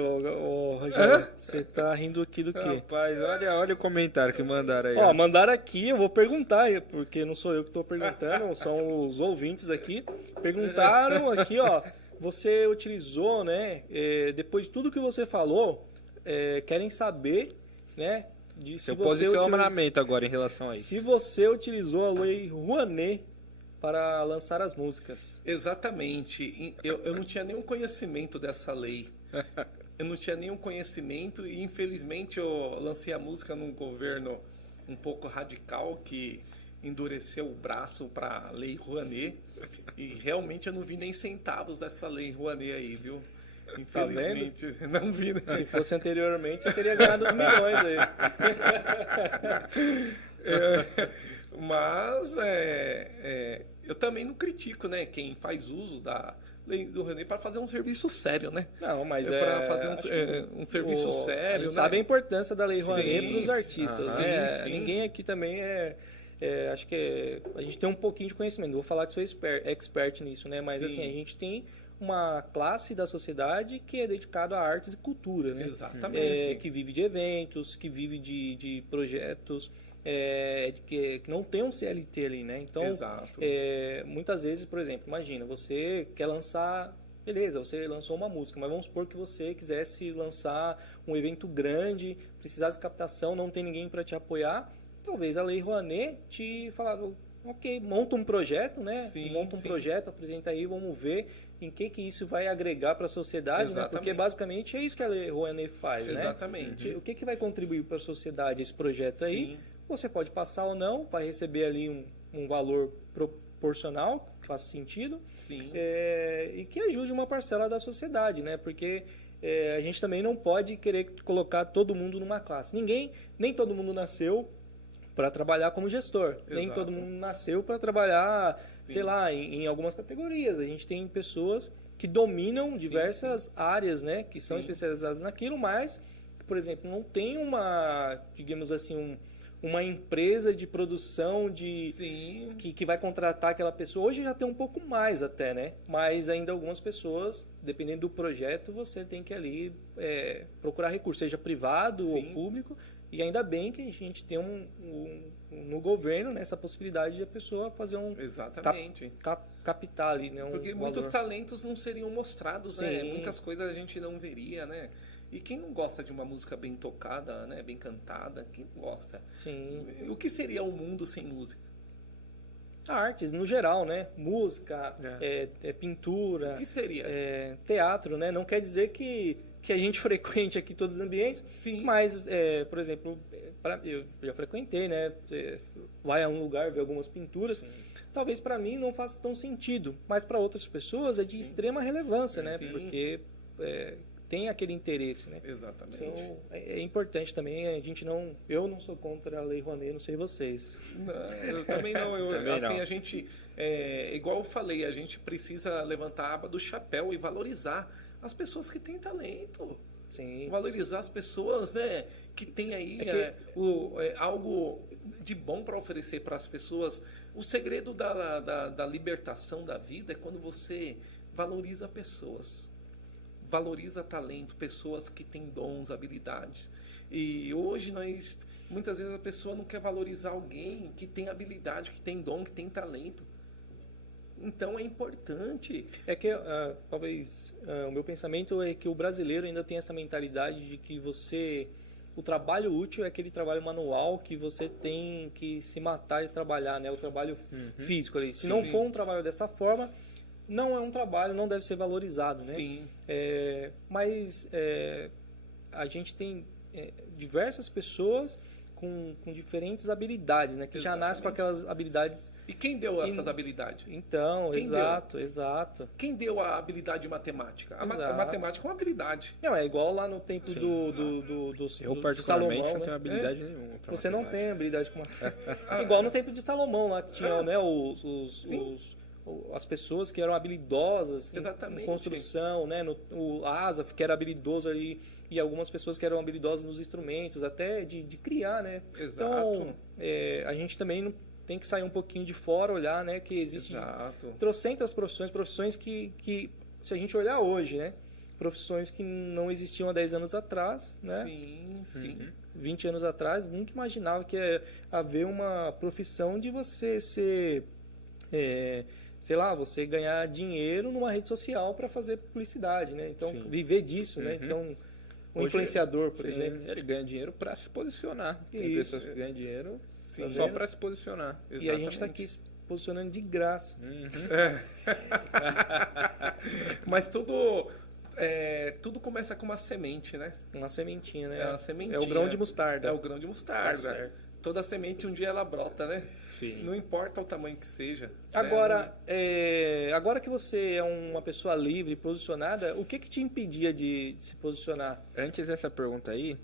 Rogério, você tá rindo aqui do quê? Rapaz, olha o comentário que mandaram aí. Ó, mandaram aqui, eu vou perguntar, porque não sou eu que estou perguntando, são os ouvintes aqui. Perguntaram aqui, ó, você utilizou, né, depois de tudo que você falou, querem saber, né, de se seu você posicionamento agora em relação a isso. Se você utilizou a Lei Rouanet para lançar as músicas. Exatamente. Eu não tinha nenhum conhecimento dessa lei. Eu não tinha nenhum conhecimento e, infelizmente, eu lancei a música num governo um pouco radical que endureceu o braço para a Lei Rouanet. E realmente eu não vi nem centavos dessa Lei Rouanet aí, viu? Infelizmente, tá não vi. Né? Se fosse anteriormente, você teria ganhado os milhões aí. Mas eu também não critico, né, quem faz uso da Lei do Rouanet para fazer um serviço sério, né? Não, mas para fazer um serviço sério, né? Sabe a importância da Lei Rouanet para os artistas, né? Sim. Ninguém aqui também acho que a gente tem um pouquinho de conhecimento. Não vou falar que sou expert nisso, né? Mas assim, a gente tem uma classe da sociedade que é dedicada a artes e cultura, né? Exatamente. Que vive de eventos, que vive de projetos, que não tem um CLT ali, né? Então, muitas vezes, por exemplo, imagina, você quer lançar, beleza, você lançou uma música, mas vamos supor que você quisesse lançar um evento grande, precisasse de captação, não tem ninguém para te apoiar, talvez a Lei Rouanet te falava, ok, monta um projeto, né? Monta um projeto, apresenta aí, vamos ver em que isso vai agregar para a sociedade, né? Porque basicamente é isso que a Lei Rouanet faz, né? Exatamente. O que vai contribuir para a sociedade esse projeto aí? Você pode passar ou não, vai receber ali um valor proporcional, que faça sentido, e que ajude uma parcela da sociedade, né? Porque a gente também não pode querer colocar todo mundo numa classe. Nem todo mundo nasceu para trabalhar como gestor. Nem todo mundo nasceu para trabalhar, sei lá, em algumas categorias. A gente tem pessoas que dominam diversas áreas, né? Que são especializadas naquilo, mas, por exemplo, não tem digamos assim, uma empresa de produção que vai contratar aquela pessoa. Hoje já tem um pouco mais até, né? Mas ainda algumas pessoas, dependendo do projeto, você tem que ali procurar recurso, seja privado ou público, E ainda bem que a gente tem no governo, né, essa possibilidade de a pessoa fazer Exatamente. captar ali, né, Porque valor. muitos talentos não seriam mostrados, né? Sim. Muitas coisas a gente não veria, né? E quem não gosta de uma música bem tocada, né? Bem cantada, quem não gosta? Sim. O que seria o mundo sem música? Artes, no geral, né? Música, pintura, O que seria? teatro, né? Não quer dizer que a gente frequente aqui todos os ambientes, Sim. mas, por exemplo, eu já frequentei, né? Vai a um lugar, ver algumas pinturas. Sim. Talvez para mim não faça tão sentido, mas para outras pessoas é de extrema relevância, né? Sim. Porque tem aquele interesse, né? Exatamente. Então, é importante também, a gente não... Eu não sou contra a Lei Rouanet, não sei vocês. Não, eu também não. Também assim, não. a gente, igual eu falei, a gente precisa levantar a aba do chapéu e valorizar as pessoas que têm talento. Sim. Valorizar as pessoas, né, que têm aí algo de bom para oferecer para as pessoas. O segredo da libertação da vida é quando você valoriza pessoas. Valoriza talento, pessoas que têm dons, habilidades. E hoje muitas vezes a pessoa não quer valorizar alguém que tem habilidade, que tem dom, que tem talento. Então é importante. É que talvez o meu pensamento é que o brasileiro ainda tem essa mentalidade de que o trabalho útil é aquele trabalho manual que você tem que se matar de trabalhar, né? O trabalho físico ali. Se não for um trabalho dessa forma, não é um trabalho, não deve ser valorizado, né? Sim. Mas a gente tem diversas pessoas com diferentes habilidades, né? Que já nascem com aquelas habilidades. E quem deu essas habilidades? Então, Quem exato. Quem deu a habilidade de matemática? A Exato. matemática é uma habilidade. Não, é igual lá no tempo do Eu, de particularmente, Salomão, não né? tenho habilidade nenhuma. pra Você não matemática. tem habilidade com igual no tempo de Salomão, lá que tinha, né, as pessoas que eram habilidosas Exatamente. em construção, né, o Asaf, que era habilidoso ali, e algumas pessoas que eram habilidosas nos instrumentos, até de criar, né? Exato. Então, a gente também não tem que sair um pouquinho de fora, olhar, né, que existem Exato. trocentas profissões que, se a gente olhar hoje, né, profissões que não existiam há 10 anos atrás, né? Sim. 20 anos atrás, nunca imaginava que ia haver uma profissão de você ser, sei lá, você ganhar dinheiro numa rede social para fazer publicidade, né? Então, viver disso, né? Então, Hoje, influenciador, por sim, exemplo. ele ganha dinheiro para se posicionar. Tem Isso. pessoas que ganham dinheiro Sim. só para se posicionar. E a gente está aqui se posicionando de graça. Mas tudo começa com uma semente, né? Uma sementinha, né? É uma sementinha. É o grão de mostarda. É o grão de mostarda. Tá certo. Toda semente um dia ela brota, né? Sim. Não importa o tamanho que seja. Agora, agora que você é uma pessoa livre, posicionada, o que te impedia de se posicionar? Antes dessa pergunta aí,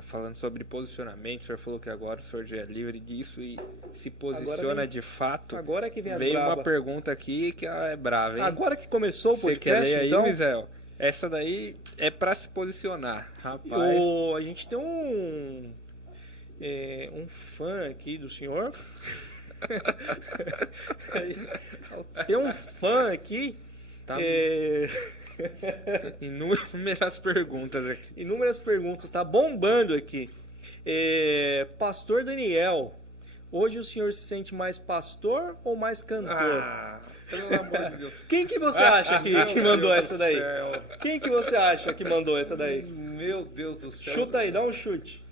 falando sobre posicionamento, o senhor falou que agora o senhor já é livre disso e se posiciona de fato. Agora que vem as Veio braba. uma pergunta aqui que é brava, hein? Agora que começou o Você quer podcast, ler aí, então, Misael? Essa daí é para se posicionar, rapaz. a gente tem um fã aqui do senhor. Tem um fã aqui. Tá é, Inúmeras perguntas aqui. Inúmeras perguntas, tá bombando aqui. Pastor Daniel, hoje o senhor se sente mais pastor ou mais cantor? Ah, pelo amor de Deus. Quem que você acha que mandou Deus essa do daí? céu. Quem que você acha que mandou essa daí? Meu Deus do céu. Chuta aí, dá um chute.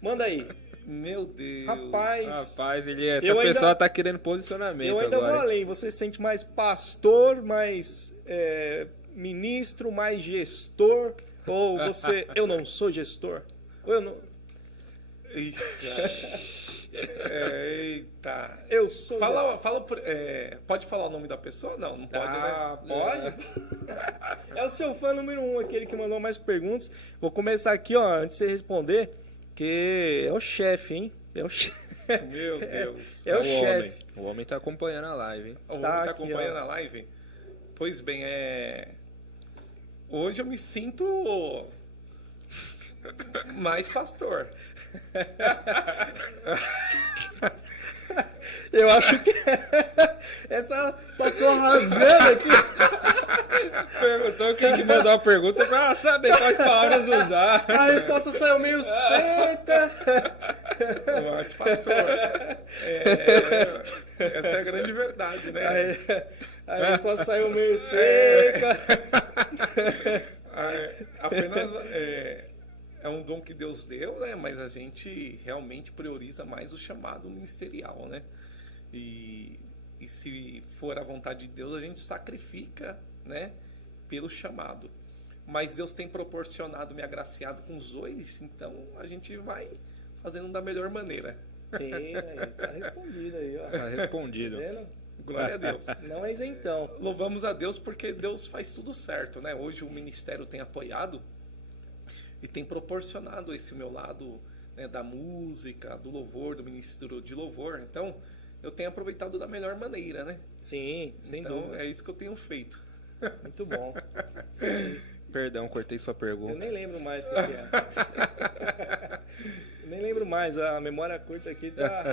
Manda aí. Meu Deus. Rapaz, Rapaz, essa Eu ainda- pessoa tá querendo posicionamento eu ainda agora. vou além. Você se sente mais pastor, mais ministro, mais gestor? Ou você... Eu não sou gestor? Ou eu não... Ixi. Eita. Eu sou... Pode falar o nome da pessoa? Não, não pode, Ah, né? pode? É o seu fã número 1, aquele que mandou mais perguntas. Vou começar aqui, ó, antes de você responder, que é o chefe, hein? É o chefe. Meu Deus. É o O chefe. homem. O homem tá acompanhando a live, hein? O homem Tá tá aqui, acompanhando ó. a live? Pois bem, hoje eu me sinto mais pastor. Eu acho que Essa passou rasgando aqui. Perguntou quem que mandou a pergunta pra saber quais palavras usar. A resposta saiu meio seca. Mas, pastor, essa é a grande verdade, né? A resposta saiu meio seca. Apenas é um dom que Deus deu, né? Mas a gente realmente prioriza mais o chamado ministerial, né? E se for a vontade de Deus, a gente sacrifica, né? Pelo chamado. Mas Deus tem proporcionado, me agraciado com os dois, então a gente vai fazendo da melhor maneira. Sim, aí, tá respondido aí, ó. Tá respondido. Tá vendo? Glória a Deus. Não é isentão. Louvamos a Deus porque Deus faz tudo certo, né? Hoje o ministério tem apoiado e tem proporcionado esse meu lado, né, da música, do louvor, do ministério de louvor. Então, eu tenho aproveitado da melhor maneira, né? Sim, sem Então, dúvida. é isso que eu tenho feito. Muito bom. Perdão, cortei sua Eu pergunta. nem lembro mais o que é. Nem lembro mais, a memória curta aqui tá.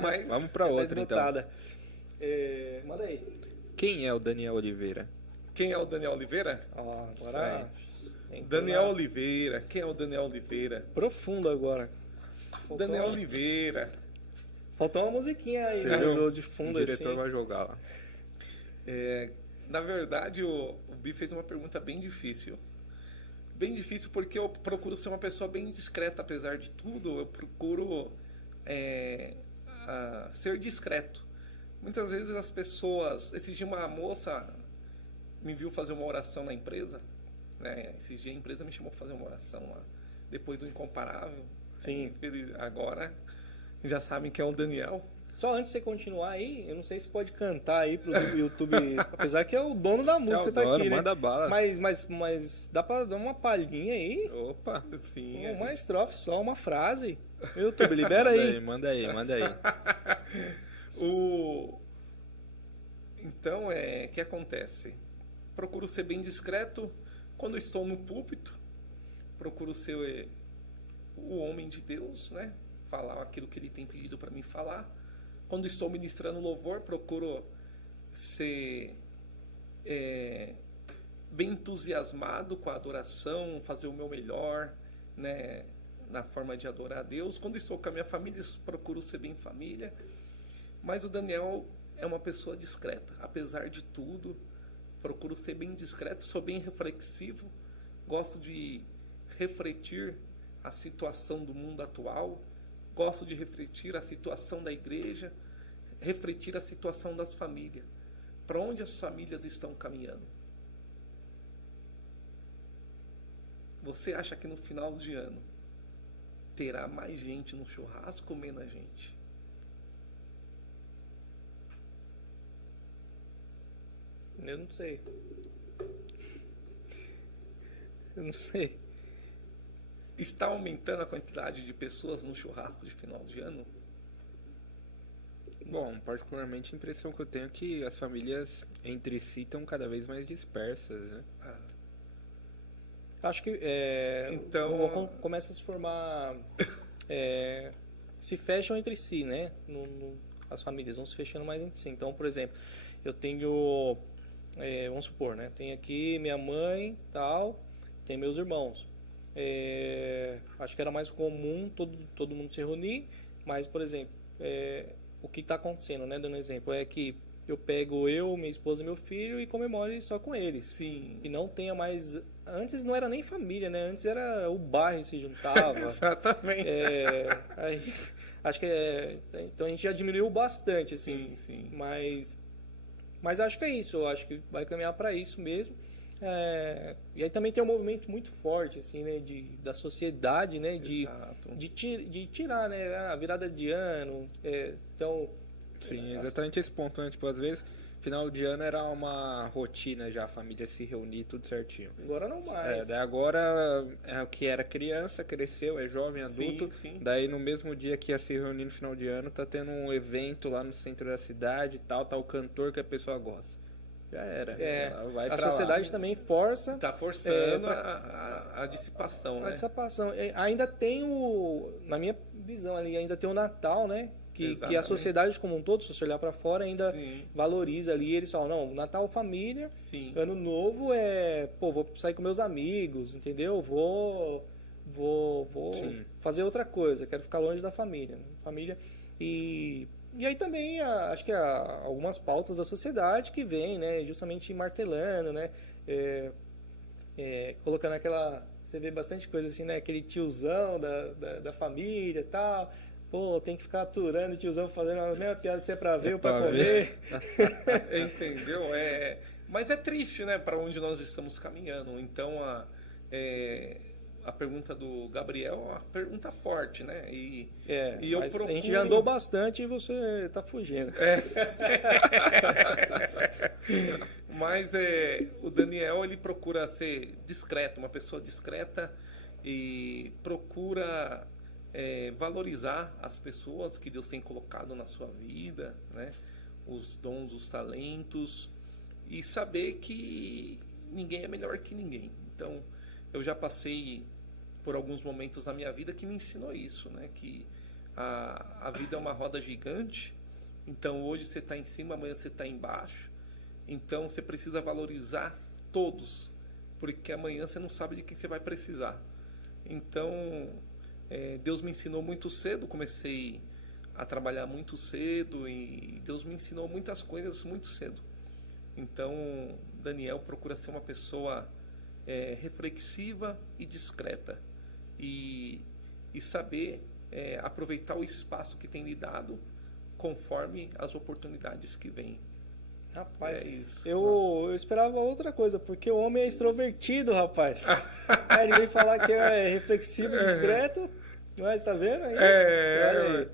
Mas Vamos pra outra, então. esgotada. Manda aí. Quem é o Daniel Oliveira? quem é o Daniel Oliveira? Ó, agora. Daniel Oliveira. Quem é o Daniel Oliveira? Profundo agora. Daniel Oliveira. Faltou uma musiquinha aí, Você né, viu? de fundo O diretor assim. vai jogar lá. Na verdade, o Bi fez uma pergunta bem difícil. Bem difícil porque eu procuro ser uma pessoa bem discreta, apesar de tudo. Eu procuro ser discreto. Muitas vezes as pessoas... Esses dias uma moça me viu fazer uma oração na empresa. Né? Esses dias a empresa me chamou para fazer uma oração lá. Depois do Incomparável. Sim. Agora já sabem que é o Daniel. Só antes de você continuar aí, eu não sei se pode cantar aí pro YouTube, apesar que é o dono da música, o tá dono, aqui, né? manda bala. Mas dá pra dar uma palhinha aí? Opa! Sim, Uma estrofe só, uma frase. YouTube, libera aí. Manda aí. Então, o que acontece? Procuro ser bem discreto quando estou no púlpito. Procuro ser o homem de Deus, né? Falar aquilo que ele tem pedido para mim falar. Quando estou ministrando louvor, procuro ser bem entusiasmado com a adoração, fazer o meu melhor, né, na forma de adorar a Deus. Quando estou com a minha família, procuro ser bem família. Mas o Daniel é uma pessoa discreta. Apesar de tudo, procuro ser bem discreto, sou bem reflexivo, gosto de refletir a situação do mundo atual, gosto de refletir a situação da igreja, refletir a situação das famílias. Para onde as famílias estão caminhando? Você acha que no final de ano terá mais gente no churrasco ou menos gente? Eu não sei. Eu não sei. Está aumentando a quantidade de pessoas no churrasco de final de ano? Bom, particularmente a impressão que eu tenho é que as famílias entre si estão cada vez mais dispersas, né? Acho que Então- começa a se formar... se fecham entre si, né? As famílias vão se fechando mais entre si. Então, por exemplo, eu tenho... vamos supor, né? Tem aqui minha mãe, tal, tem meus irmãos. Acho que era mais comum todo mundo se reunir, mas, por exemplo, o que está acontecendo, né? Dando um exemplo, é que eu pego minha esposa e meu filho e comemore só com eles. Sim. E não tenha mais... Antes não era nem família, né? Antes era o bairro que se juntava. Exatamente. Aí, acho que então a gente já diminuiu bastante, assim. Sim. Mas acho que é isso. Eu acho que vai caminhar para isso mesmo. E aí também tem um movimento muito forte, assim, né? Da sociedade, né? Exato. De tirar, né? A virada de ano. Então... Sim, exatamente esse ponto, né? Tipo, às vezes, final de ano era uma rotina já, a família se reunir tudo certinho. Agora não mais. Daí agora é o que era criança, cresceu, é jovem, adulto. Sim. Daí no mesmo dia que ia se reunir no final de ano, tá tendo um evento lá no centro da cidade e tal, tá o cantor que a pessoa gosta. Já era. Ela vai a pra sociedade lá. também força Está forçando a dissipação, a né? dissipação. Ainda tem na minha visão ali, ainda tem o Natal, né? que a Exatamente. sociedade como um todo, se você olhar para fora, ainda Sim. valoriza ali. Eles falam, não, Natal família, Sim. Ano Novo vou sair com meus amigos, entendeu? Vou Sim. fazer outra coisa, quero ficar longe da família. Né? Família. E aí também, acho que há algumas pautas da sociedade que vêm, né? Justamente martelando, né? Colocando aquela... Você vê bastante coisa assim, né? Aquele tiozão da família e tal. Pô, tem que ficar aturando o tiozão fazendo a mesma piada se é pra ver ou pra pra comer. Entendeu? Mas é triste, né? Para onde nós estamos caminhando. Então, a pergunta do Gabriel é uma pergunta forte, né? E eu Mas procuro... a gente já andou bastante e você tá fugindo. Mas o Daniel, ele procura ser discreto, uma pessoa discreta, e procura valorizar as pessoas que Deus tem colocado na sua vida, né? Os dons, os talentos, e saber que ninguém é melhor que ninguém. Então, eu já passei por alguns momentos na minha vida que me ensinou isso, né? Que a vida é uma roda gigante. Então, hoje você está em cima, amanhã você está embaixo. Então, você precisa valorizar todos, porque amanhã você não sabe de quem você vai precisar. Então, Deus me ensinou muito cedo, comecei a trabalhar muito cedo e Deus me ensinou muitas coisas muito cedo. Então, Daniel procura ser uma pessoa reflexiva e discreta e saber aproveitar o espaço que tem lhe dado conforme as oportunidades que vêm. Rapaz, Isso. eu esperava outra coisa, porque o homem é extrovertido, rapaz. Aí ele vem falar que é reflexivo, discreto, mas tá vendo aí? Olha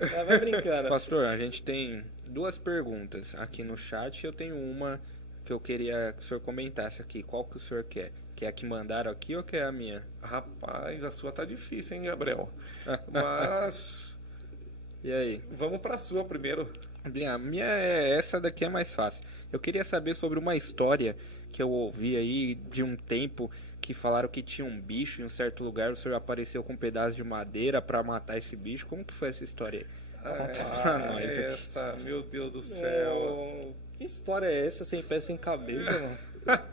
aí. Vai brincando. Pastor, a gente tem 2 perguntas aqui no chat. Eu tenho uma que eu queria que o senhor comentasse aqui. Qual que o senhor quer? Quer a que mandaram aqui ou quer a minha? Rapaz, a sua tá difícil, hein, Gabriel? Mas E aí? vamos para a sua primeiro. A minha essa daqui é mais fácil. Eu queria saber sobre uma história que eu ouvi aí de um tempo que falaram que tinha um bicho em um certo lugar, o senhor apareceu com um pedaço de madeira pra matar esse bicho. Como que foi essa história aí? Conta pra nós. Essa, meu Deus do céu. Que história é essa sem pé, sem cabeça, mano?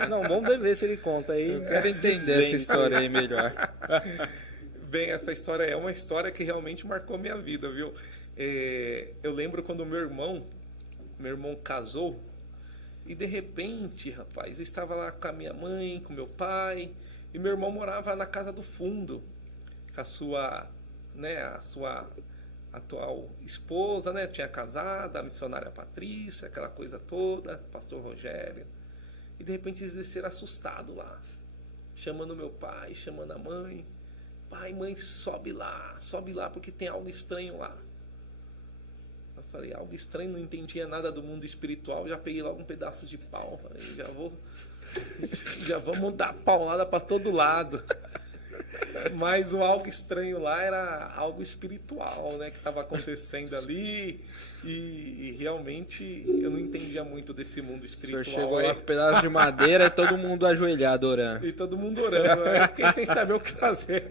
Não, vamos ver se ele conta aí. Eu quero entender essa história aí melhor. Bem, essa história é uma história que realmente marcou minha vida, viu? Eu lembro quando meu irmão casou e de repente, rapaz, eu estava lá com a minha mãe, com meu pai, e meu irmão morava na casa do fundo com a sua atual esposa, né? Tinha casado, a missionária Patrícia, aquela coisa toda, pastor Rogério. E de repente eles desceram assustados lá, chamando meu pai, chamando a mãe. Pai, mãe, sobe lá, porque tem algo estranho lá. Eu falei, algo estranho, não entendia nada do mundo espiritual, já peguei logo um pedaço de pau, falei, já vamos dar paulada para todo lado. Mas o algo estranho lá era algo espiritual, né, que estava acontecendo ali e realmente eu não entendia muito desse mundo O espiritual. senhor chegou lá com um pedaço de madeira e todo mundo ajoelhado orando. E todo mundo orando, né? Eu fiquei sem saber o que fazer.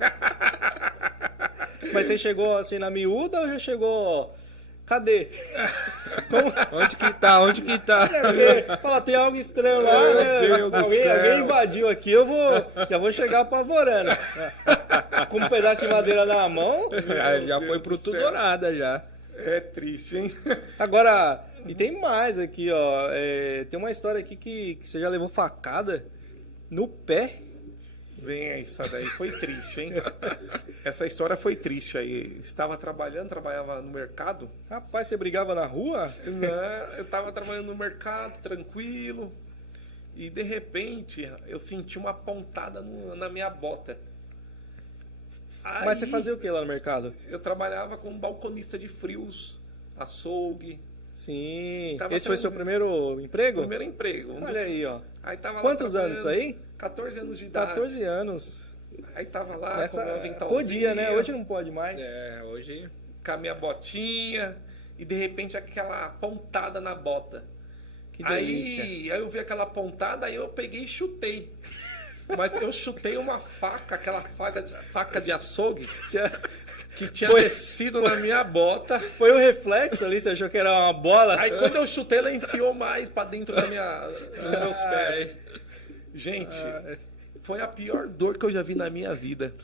Mas você chegou assim na miúda ou já chegou... Cadê? Onde que tá? Onde que tá? Fala, tem algo estranho lá, Meu né? Deus do céu. Alguém invadiu aqui, já vou chegar apavorando. Com um pedaço de madeira na mão. Já Deus foi do pro tudo céu. ou nada já. É triste, hein? Agora, e tem mais aqui, ó. Tem uma história aqui que você já levou facada no pé. Bem, essa daí foi triste, hein? Essa história foi triste aí. Estava trabalhava no mercado. Rapaz, você brigava na rua? Né? Eu estava trabalhando no mercado, tranquilo. E de repente eu senti uma pontada na minha bota. Aí, Mas você fazia o que lá no mercado? eu trabalhava como balconista de frios, açougue. Sim. Tava Esse foi seu primeiro emprego? Primeiro emprego. Olha aí, ó. Aí tava lá Quantos anos isso trabalhando, aí? 14 anos de idade. 14 anos. Aí tava lá com meu aventalzinho, Podia, né? Hoje não pode mais. Hoje... com a minha botinha e de repente aquela pontada na bota. Que delícia. Aí eu vi aquela pontada, aí eu peguei e chutei. Mas eu chutei uma faca, aquela faca de açougue, Você- que tinha Foi- descido na minha bota. Foi o reflexo ali, você achou que era uma bola? Aí quando eu chutei, ela enfiou mais pra dentro dos meus pés. Gente, foi a pior dor que eu já vi na minha vida.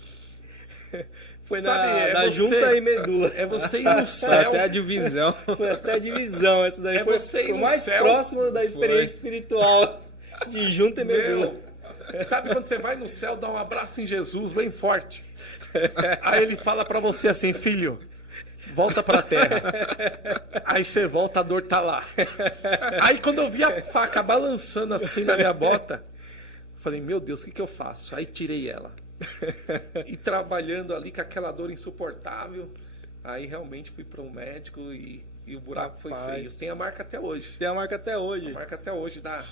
Foi Sabe, na você- junta e medula. É você ir no céu. Até a divisão. Foi até a divisão. Essa daí É foi você ir o no mais céu. próximo da experiência espiritual de junta e medula. Meu, sabe quando você vai no céu, dá um abraço em Jesus bem forte? Aí ele fala pra você assim, filho, volta pra terra. Aí você volta, a dor tá lá. Aí quando eu vi a faca balançando assim na minha bota, eu falei, meu Deus, o que eu faço? Aí tirei ela. E trabalhando ali com aquela dor insuportável, aí realmente fui para um médico e o buraco foi Rapaz. feio. Tem a marca até hoje. Tem a marca até A hoje. marca até hoje da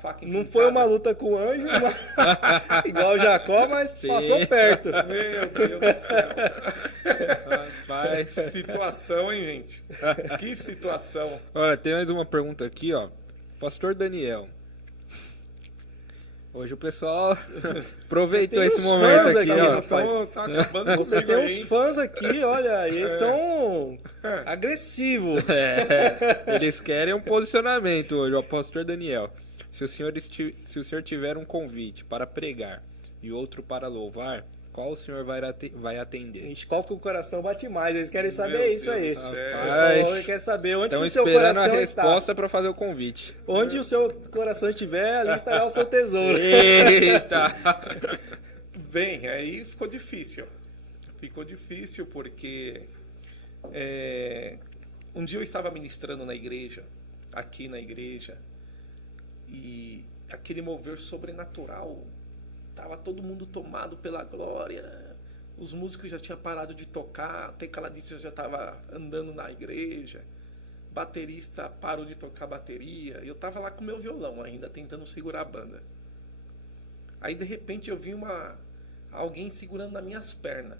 faca Não enfintada. foi uma luta com o anjo, mas- igual o Jacó, mas Sim. passou perto. Meu Deus do céu. Rapaz. Situação, hein, gente? Que situação. Olha, tem mais uma pergunta aqui, ó. Pastor Daniel. Hoje o pessoal aproveitou Tem esse uns momento fãs aqui, aqui, ó. rapaz. Tá acabando Você comigo tem aí, uns hein? fãs aqui, olha, e eles são agressivos. É, eles querem um posicionamento hoje, ó, Pastor Daniel. Se o senhor tiver um convite para pregar e outro para louvar, qual o senhor vai atender? Gente, qual que o coração bate mais? Eles querem saber Meu isso Deus aí. do céu. Eles querem saber onde Estão que o seu esperando a coração resposta está. para fazer o convite. Onde o seu coração estiver, ali estará o seu tesouro. Eita! Bem, aí ficou difícil. Ficou difícil porque um dia eu estava ministrando na igreja, aqui na igreja, e aquele mover sobrenatural, tava todo mundo tomado pela glória, os músicos já tinham parado de tocar, o tecladista já estava andando na igreja, baterista parou de tocar bateria, eu estava lá com meu violão ainda, tentando segurar a banda. Aí de repente eu vi alguém segurando nas minhas pernas.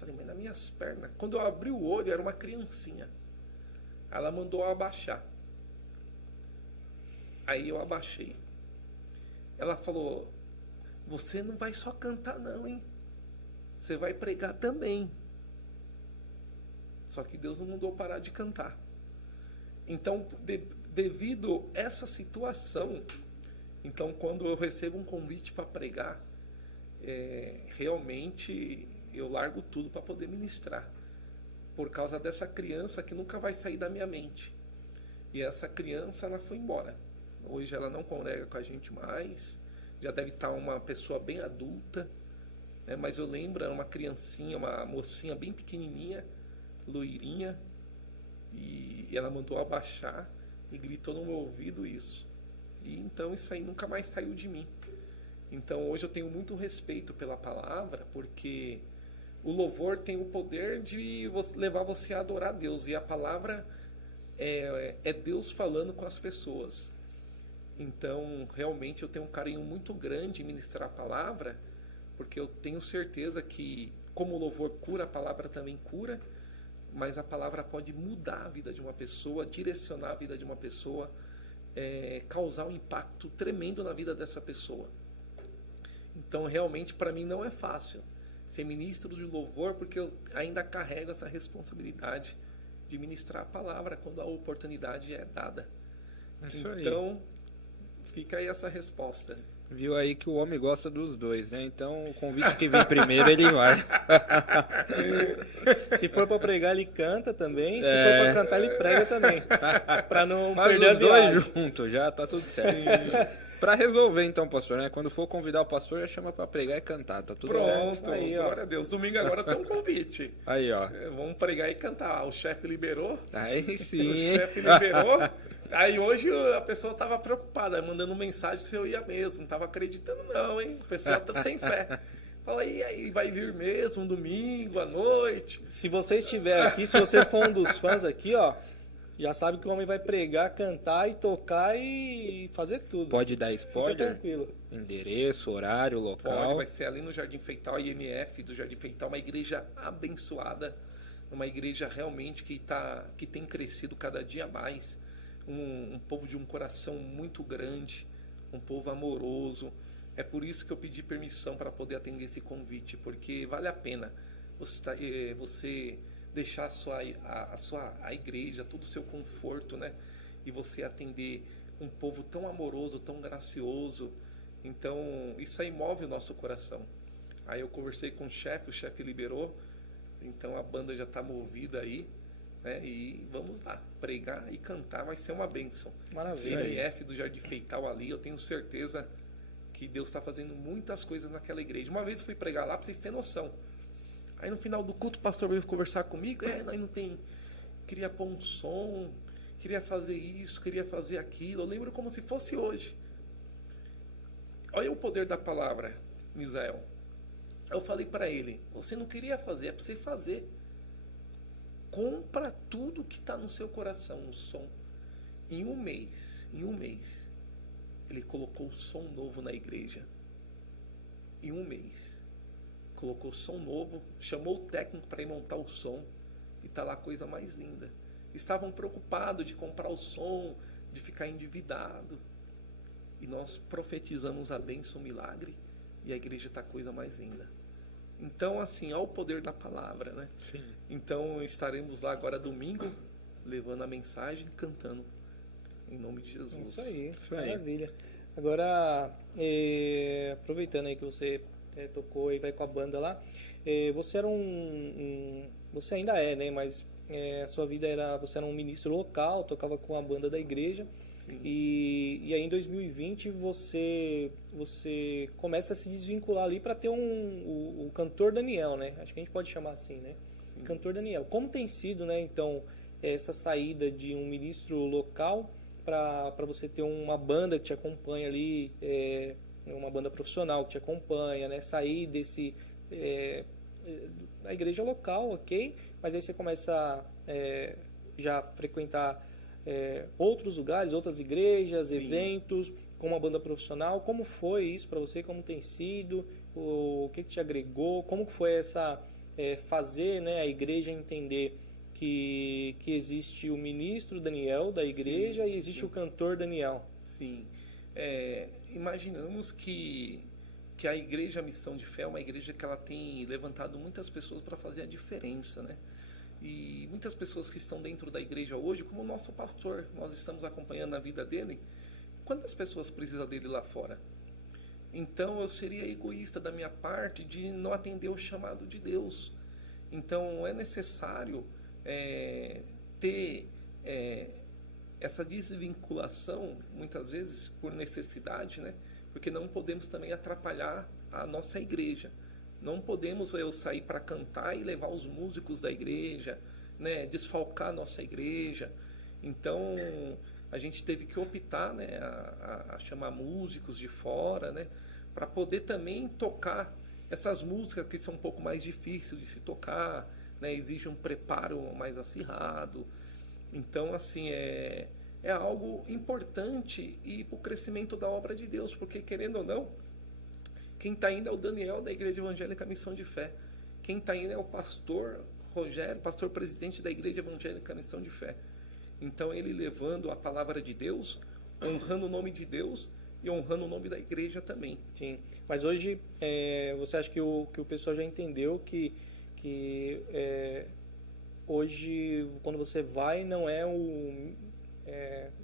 Falei, mas nas minhas pernas? Quando eu abri o olho, era uma criancinha. Ela mandou eu abaixar. Aí eu abaixei. Ela falou, você não vai só cantar não, hein? Você vai pregar também. Só que Deus não mandou eu parar de cantar. Então, devido a essa situação, então quando eu recebo um convite para pregar, realmente eu largo tudo para poder ministrar. Por causa dessa criança que nunca vai sair da minha mente. E essa criança, ela foi embora. Hoje ela não congrega com a gente mais. Já deve estar uma pessoa bem adulta. Né? Mas eu lembro, era uma criancinha, uma mocinha bem pequenininha, loirinha. E ela mandou abaixar e gritou no meu ouvido isso. E então isso aí nunca mais saiu de mim. Então hoje eu tenho muito respeito pela palavra, porque o louvor tem o poder de levar você a adorar a Deus. E a palavra é Deus falando com as pessoas. Então, realmente, eu tenho um carinho muito grande em ministrar a palavra, porque eu tenho certeza que, como o louvor cura, a palavra também cura, mas a palavra pode mudar a vida de uma pessoa, direcionar a vida de uma pessoa, causar um impacto tremendo na vida dessa pessoa. Então, realmente, para mim não é fácil ser ministro de louvor, porque eu ainda carrego essa responsabilidade de ministrar a palavra quando a oportunidade é dada. Isso aí. Então, fica aí essa resposta. Viu aí que o homem gosta dos dois, né? Então o convite que vem primeiro, ele vai. Se for para pregar, ele canta também. Se for para cantar, ele prega também. Para não Faz perder a os dois viagem. juntos, já tá tudo certo. Pra resolver então, pastor, né? Quando for convidar o pastor, já chama pra pregar e cantar, tá tudo certo. Pronto, Aí, ó. glória a Deus. Domingo agora tem um convite. Aí, ó. Vamos pregar e cantar. O chefe liberou. Aí O sim. chefe liberou. Aí hoje a pessoa estava preocupada, mandando mensagem se eu ia mesmo. Não estava acreditando não, hein? A pessoa tá sem fé. Fala, e aí, vai vir mesmo um domingo à noite? Se você estiver aqui, se você for um dos fãs aqui, ó, já sabe que o homem vai pregar, cantar e tocar e fazer tudo. Pode dar Fica spoiler? tranquilo. Endereço, horário, Pode, local. vai ser ali no Jardim Feital, IMF do Jardim Feital, uma igreja abençoada, uma igreja realmente que tem crescido cada dia mais, um povo de um coração muito grande, um povo amoroso, É por isso que eu pedi permissão para poder atender esse convite, porque vale a pena você deixar a igreja, todo o seu conforto, né? E você atender um povo tão amoroso, tão gracioso. Então, isso aí move o nosso coração. Aí eu conversei com o chefe liberou, então a banda já está movida aí, né? E vamos lá, pregar e cantar, vai ser uma bênção. Maravilha. CBF do Jardim Feital ali, eu tenho certeza que Deus está fazendo muitas coisas naquela igreja. Uma vez eu fui pregar lá, para vocês terem noção. Aí no final do culto o pastor veio conversar comigo, nós não tem... Queria pôr um som, queria fazer isso, queria fazer aquilo. Eu lembro como se fosse hoje. Olha o poder da palavra, Misael. Eu falei para ele, você não queria fazer, é para você fazer. Compra tudo que está no seu coração, o som. Em um mês, ele colocou som novo na igreja. Em um mês. Colocou som novo, chamou o técnico para ir montar o som. E está lá a coisa mais linda. Estavam preocupados de comprar o som, de ficar endividado. E nós profetizamos a bênção, o milagre. E a igreja está a coisa mais linda. Então, assim, olha o poder da palavra, né? Sim. Então, estaremos lá agora domingo, levando a mensagem, cantando. Em nome de Jesus. Isso aí. Maravilha. Agora, aproveitando aí que você tocou e vai com a banda lá, você era você ainda é, né? Mas a sua vida você era um ministro local, tocava com a banda da igreja. Sim. E aí em 2020 você começa a se desvincular ali para ter o cantor Daniel, né? Acho que a gente pode chamar assim, né? Sim. Cantor Daniel. Como tem sido, né? Então, essa saída de um ministro local para você ter uma banda que te acompanha ali, uma banda profissional que te acompanha, né? Sair da igreja local, ok? Mas aí você começa a já frequentar outros lugares, outras igrejas, Sim. eventos, com uma banda profissional. Como foi isso para você? Como tem sido? O que te agregou? Como foi essa fazer, né, a igreja entender que existe o ministro Daniel da igreja? Sim. E existe o cantor Daniel? Sim. Imaginamos que a igreja Missão de Fé é uma igreja que ela tem levantado muitas pessoas para fazer a diferença, né? E muitas pessoas que estão dentro da igreja hoje, como o nosso pastor, nós estamos acompanhando a vida dele. Quantas pessoas precisam dele lá fora? Então eu seria egoísta da minha parte de não atender o chamado de Deus. Então é necessário ter essa desvinculação, muitas vezes por necessidade, né? Porque não podemos também atrapalhar a nossa igreja. Não podemos eu sair para cantar e levar os músicos da igreja, né, desfalcar a nossa igreja. Então, a gente teve que optar, né, a chamar músicos de fora, né, para poder também tocar essas músicas que são um pouco mais difíceis de se tocar, né, exige um preparo mais acirrado. Então, assim, é algo importante e para o crescimento da obra de Deus, porque, querendo ou não, quem está indo é o Daniel da Igreja Evangélica Missão de Fé. Quem está indo é o pastor Rogério, pastor presidente da Igreja Evangélica Missão de Fé. Então ele levando a palavra de Deus, honrando o nome de Deus e honrando o nome da igreja também. Sim, mas hoje você acha que o pessoal já entendeu que hoje quando você vai não é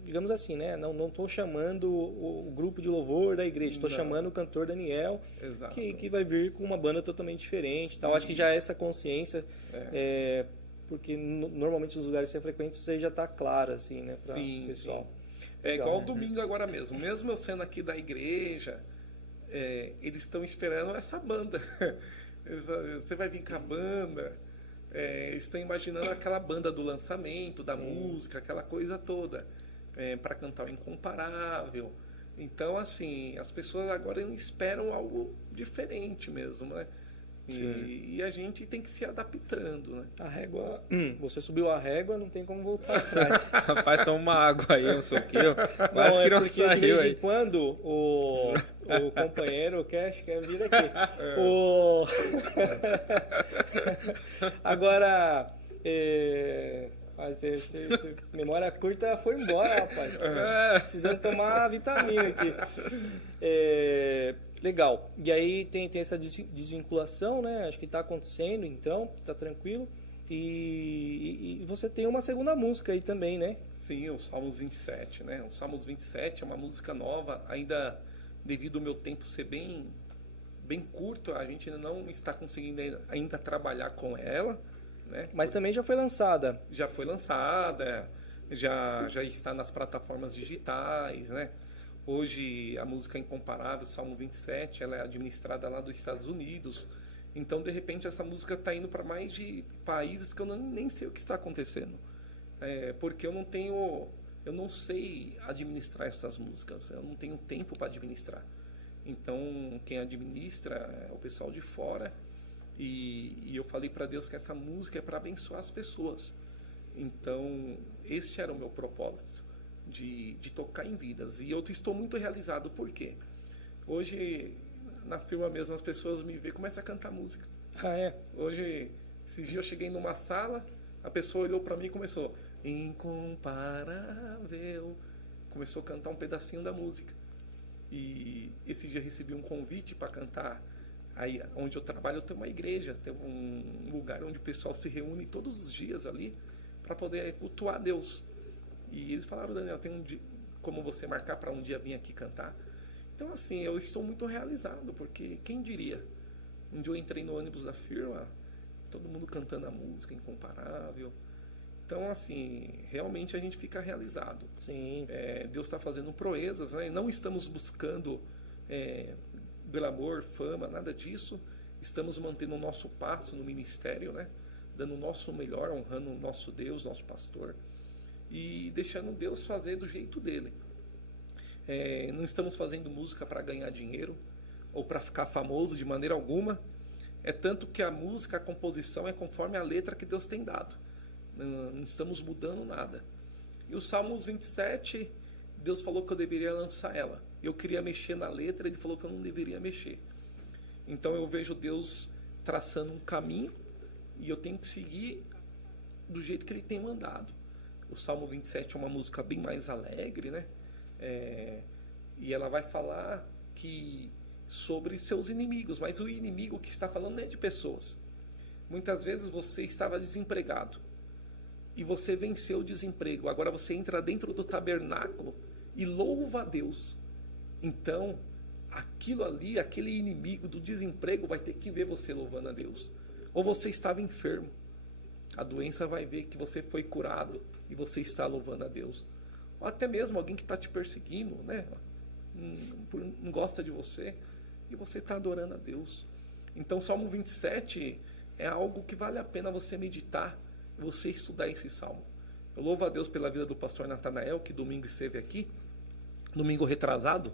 digamos assim, né? Não estou chamando o grupo de louvor da igreja, estou chamando o cantor Daniel, que vai vir com uma banda totalmente diferente. Tal. Acho que já essa consciência, porque normalmente nos lugares que você frequenta, você já está claro, assim, né? Para o pessoal. Sim. Legal, igual o domingo agora mesmo. Mesmo eu sendo aqui da igreja, eles estão esperando essa banda. Você vai vir com a banda... estão imaginando aquela banda do lançamento, da música, aquela coisa toda, para cantar o Incomparável. Então, assim, as pessoas agora esperam algo diferente mesmo, né? E a gente tem que se adaptando, né? A régua, você subiu a régua, não tem como voltar atrás. Rapaz, toma uma água aí, um suquinho. Mas não, que não porque saiu de vez aí. em quando o companheiro quer vir aqui. Agora, memória curta foi embora, rapaz. Precisando tomar vitamina aqui. Legal. E aí tem essa desvinculação, né? Acho que está acontecendo, então, tá tranquilo. E você tem uma segunda música aí também, né? Sim, o Salmos 27, né? O Salmos 27 é uma música nova, ainda devido ao meu tempo ser bem curto, a gente não está conseguindo ainda trabalhar com ela, né? Mas também já foi lançada. Já foi lançada, já está nas plataformas digitais, né? Hoje a música Incomparável, Salmo 27, ela é administrada lá dos Estados Unidos. Então, de repente, essa música está indo para mais de países que eu nem sei o que está acontecendo. Porque eu não sei administrar essas músicas, eu não tenho tempo para administrar. Então, quem administra é o pessoal de fora. E eu falei para Deus que essa música é para abençoar as pessoas. Então, esse era o meu propósito, de tocar em vidas. E eu estou muito realizado, por quê? Hoje, na firma mesmo, as pessoas me veem e começam a cantar música. Ah, é? Hoje, esses dias eu cheguei numa sala, a pessoa olhou para mim e começou, incomparável, começou a cantar um pedacinho da música. E esse dia eu recebi um convite para cantar. Aí, onde eu trabalho, eu tenho uma igreja, tem um lugar onde o pessoal se reúne todos os dias ali para poder cultuar a Deus. E eles falaram, Daniel, tem um dia, como você marcar para um dia vir aqui cantar? Então, assim, eu estou muito realizado, porque quem diria? Um dia eu entrei no ônibus da firma, todo mundo cantando a música Incomparável. Então, assim, realmente a gente fica realizado. Sim. Deus está fazendo proezas, né? Não estamos buscando glamour, fama, nada disso. Estamos mantendo o nosso passo no ministério, né? Dando o nosso melhor, honrando o nosso Deus, nosso pastor. E deixando Deus fazer do jeito dele. Não estamos fazendo música para ganhar dinheiro ou para ficar famoso de maneira alguma. É tanto que a música, a composição é conforme a letra que Deus tem dado. Não estamos mudando nada. E o Salmos 27, Deus falou que eu deveria lançar ela. Eu queria mexer na letra, Ele falou que eu não deveria mexer. Então eu vejo Deus traçando um caminho e eu tenho que seguir do jeito que Ele tem mandado. O Salmo 27 é uma música bem mais alegre, né? E ela vai falar sobre seus inimigos, mas o inimigo que está falando não é de pessoas. Muitas vezes você estava desempregado e você venceu o desemprego. Agora você entra dentro do tabernáculo e louva a Deus. Então, aquilo ali, aquele inimigo do desemprego vai ter que ver você louvando a Deus. Ou você estava enfermo, a doença vai ver que você foi curado e você está louvando a Deus. Ou até mesmo alguém que está te perseguindo, né? Não gosta de você e você está adorando a Deus. Então, Salmo 27 é algo que vale a pena você meditar e você estudar esse salmo. Eu louvo a Deus pela vida do pastor Natanael, que domingo esteve aqui, domingo retrasado,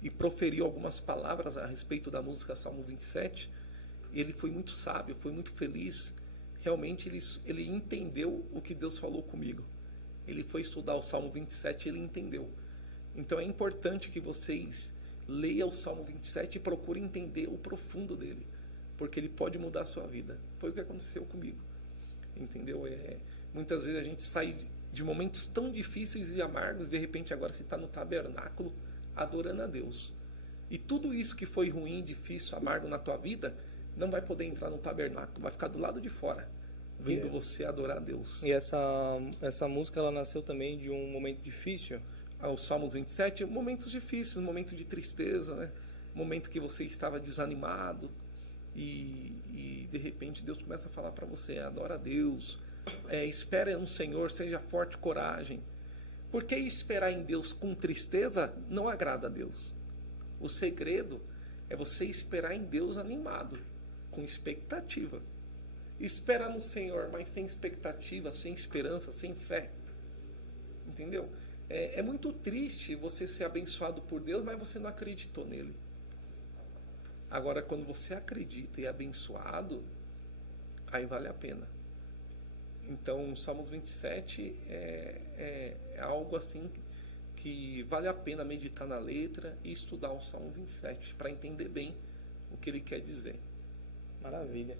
e proferiu algumas palavras a respeito da música Salmo 27. E ele foi muito sábio, foi muito feliz. Realmente ele entendeu o que Deus falou comigo. Ele foi estudar o Salmo 27 e ele entendeu. Então é importante que vocês leiam o Salmo 27 e procurem entender o profundo dele, porque ele pode mudar a sua vida. Foi o que aconteceu comigo. Entendeu? Muitas vezes a gente sai de momentos tão difíceis e amargos, de repente agora você está no tabernáculo adorando a Deus. E tudo isso que foi ruim, difícil, amargo na tua vida, não vai poder entrar no tabernáculo, vai ficar do lado de fora, vendo você adorar a Deus. E essa música, ela nasceu também de um momento difícil? O Salmos 27, momentos difíceis, momento de tristeza, né? Momento que você estava desanimado e de repente Deus começa a falar para você, adora a Deus, espera no Senhor, seja forte, coragem. Porque esperar em Deus com tristeza não agrada a Deus. O segredo é você esperar em Deus animado, com expectativa. Espera no Senhor, mas sem expectativa, sem esperança, sem fé. Entendeu? É muito triste você ser abençoado por Deus, mas você não acreditou nele. Agora, quando você acredita e é abençoado, aí vale a pena. Então, o Salmos 27 é algo assim que vale a pena meditar na letra e estudar o Salmo 27 para entender bem o que ele quer dizer. Maravilha.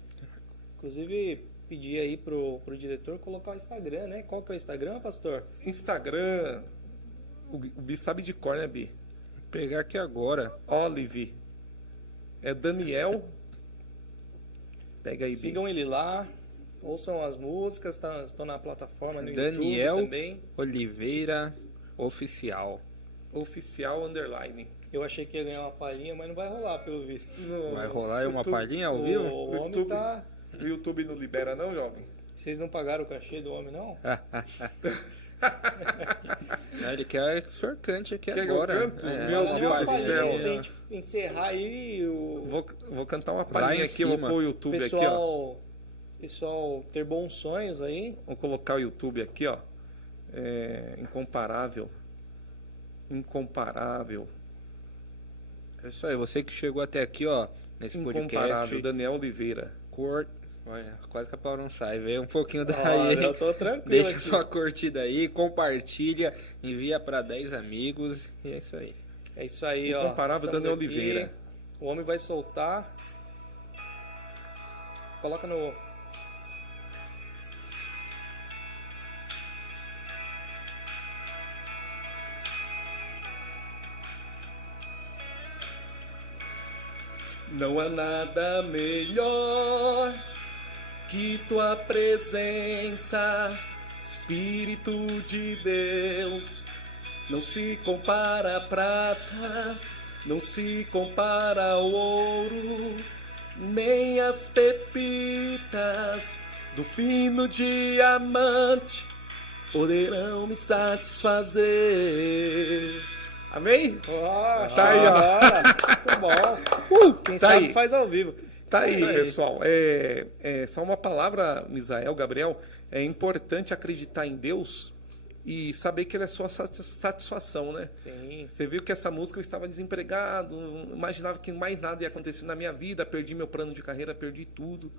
Inclusive, pedir aí pro diretor colocar o Instagram, né? Qual que é o Instagram, pastor? Instagram, o Bi sabe de cor, né, Bi? Vou pegar aqui agora. Olive. É Daniel. Pega aí, Bi. Sigam ele lá, ouçam as músicas, estão na plataforma no Daniel YouTube também. Oliveira Oficial. Oficial underline. Eu achei que ia ganhar uma palhinha, mas não vai rolar, pelo visto. Vai rolar aí uma YouTube- palhinha ao vivo? O homem YouTube. tá... O YouTube não libera não, jovem? Vocês não pagaram o cachê do homem, não? Não, ele quer que o senhor cante aqui Quer que eu agora. canto? É, Meu uma Deus do palhinha. céu. Pra gente encerrar aí o Vou cantar uma Lá palhinha em aqui, eu vou cima. pôr o YouTube aqui, ó. pessoal ter bons sonhos aí. Vou colocar o YouTube aqui, ó. Incomparável. Incomparável. É isso aí, você que chegou até aqui, ó, nesse Incomparável. podcast. Daniel Oliveira. Olha, quase que a palavra não sai, veio um pouquinho daí. Olha, eu tô tranquilo Deixa aqui. sua curtida aí, compartilha, envia pra 10 amigos e é isso aí. É isso aí, ó. Incomparável Estamos Daniel aqui. Oliveira. O homem vai soltar. Coloca no... Não há nada melhor que tua presença, Espírito de Deus. Não se compara a prata, não se compara ao ouro, nem as pepitas do fino diamante poderão me satisfazer. Amém? Tá aí, ó. Muito bom. Quem tá sabe aí. faz ao vivo. Tá aí, Isso aí. pessoal. Só uma palavra, Misael, Gabriel. É importante acreditar em Deus e saber que Ele é sua satisfação, né? Sim. Você viu que essa música eu estava desempregado, imaginava que mais nada ia acontecer na minha vida, perdi meu plano de carreira, perdi tudo.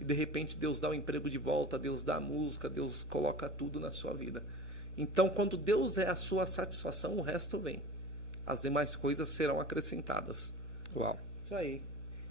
E de repente Deus dá o emprego de volta, Deus dá a música, Deus coloca tudo na sua vida. Então, quando Deus é a sua satisfação, o resto vem. As demais coisas serão acrescentadas. Uau. Isso aí.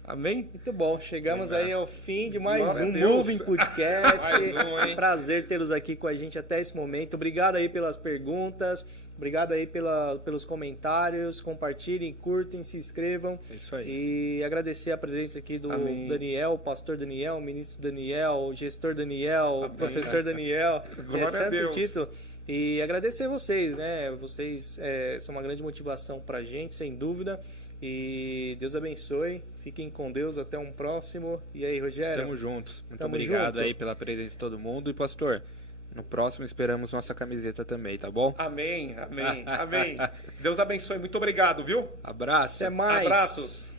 Amém? Muito bom. Chegamos aí ao fim de mais Glória a um Deus. Moving Podcast. Mais um, hein? Prazer tê-los aqui com a gente até esse momento. Obrigado aí pelas perguntas. Obrigado aí pelos comentários. Compartilhem, curtem, se inscrevam. É isso aí. E agradecer a presença aqui do Amém. Daniel, pastor Daniel, ministro Daniel, gestor Daniel, professor Daniel. Glória a tanto Deus. título. E agradecer vocês, né? Vocês são uma grande motivação pra gente, sem dúvida. E Deus abençoe. Fiquem com Deus. Até um próximo. E aí, Rogério? Estamos juntos. Muito Tamo obrigado junto. aí pela presença de todo mundo. E, pastor, no próximo esperamos nossa camiseta também, tá bom? Amém, amém, amém. Deus abençoe. Muito obrigado, viu? Abraço. Até mais. Abraços.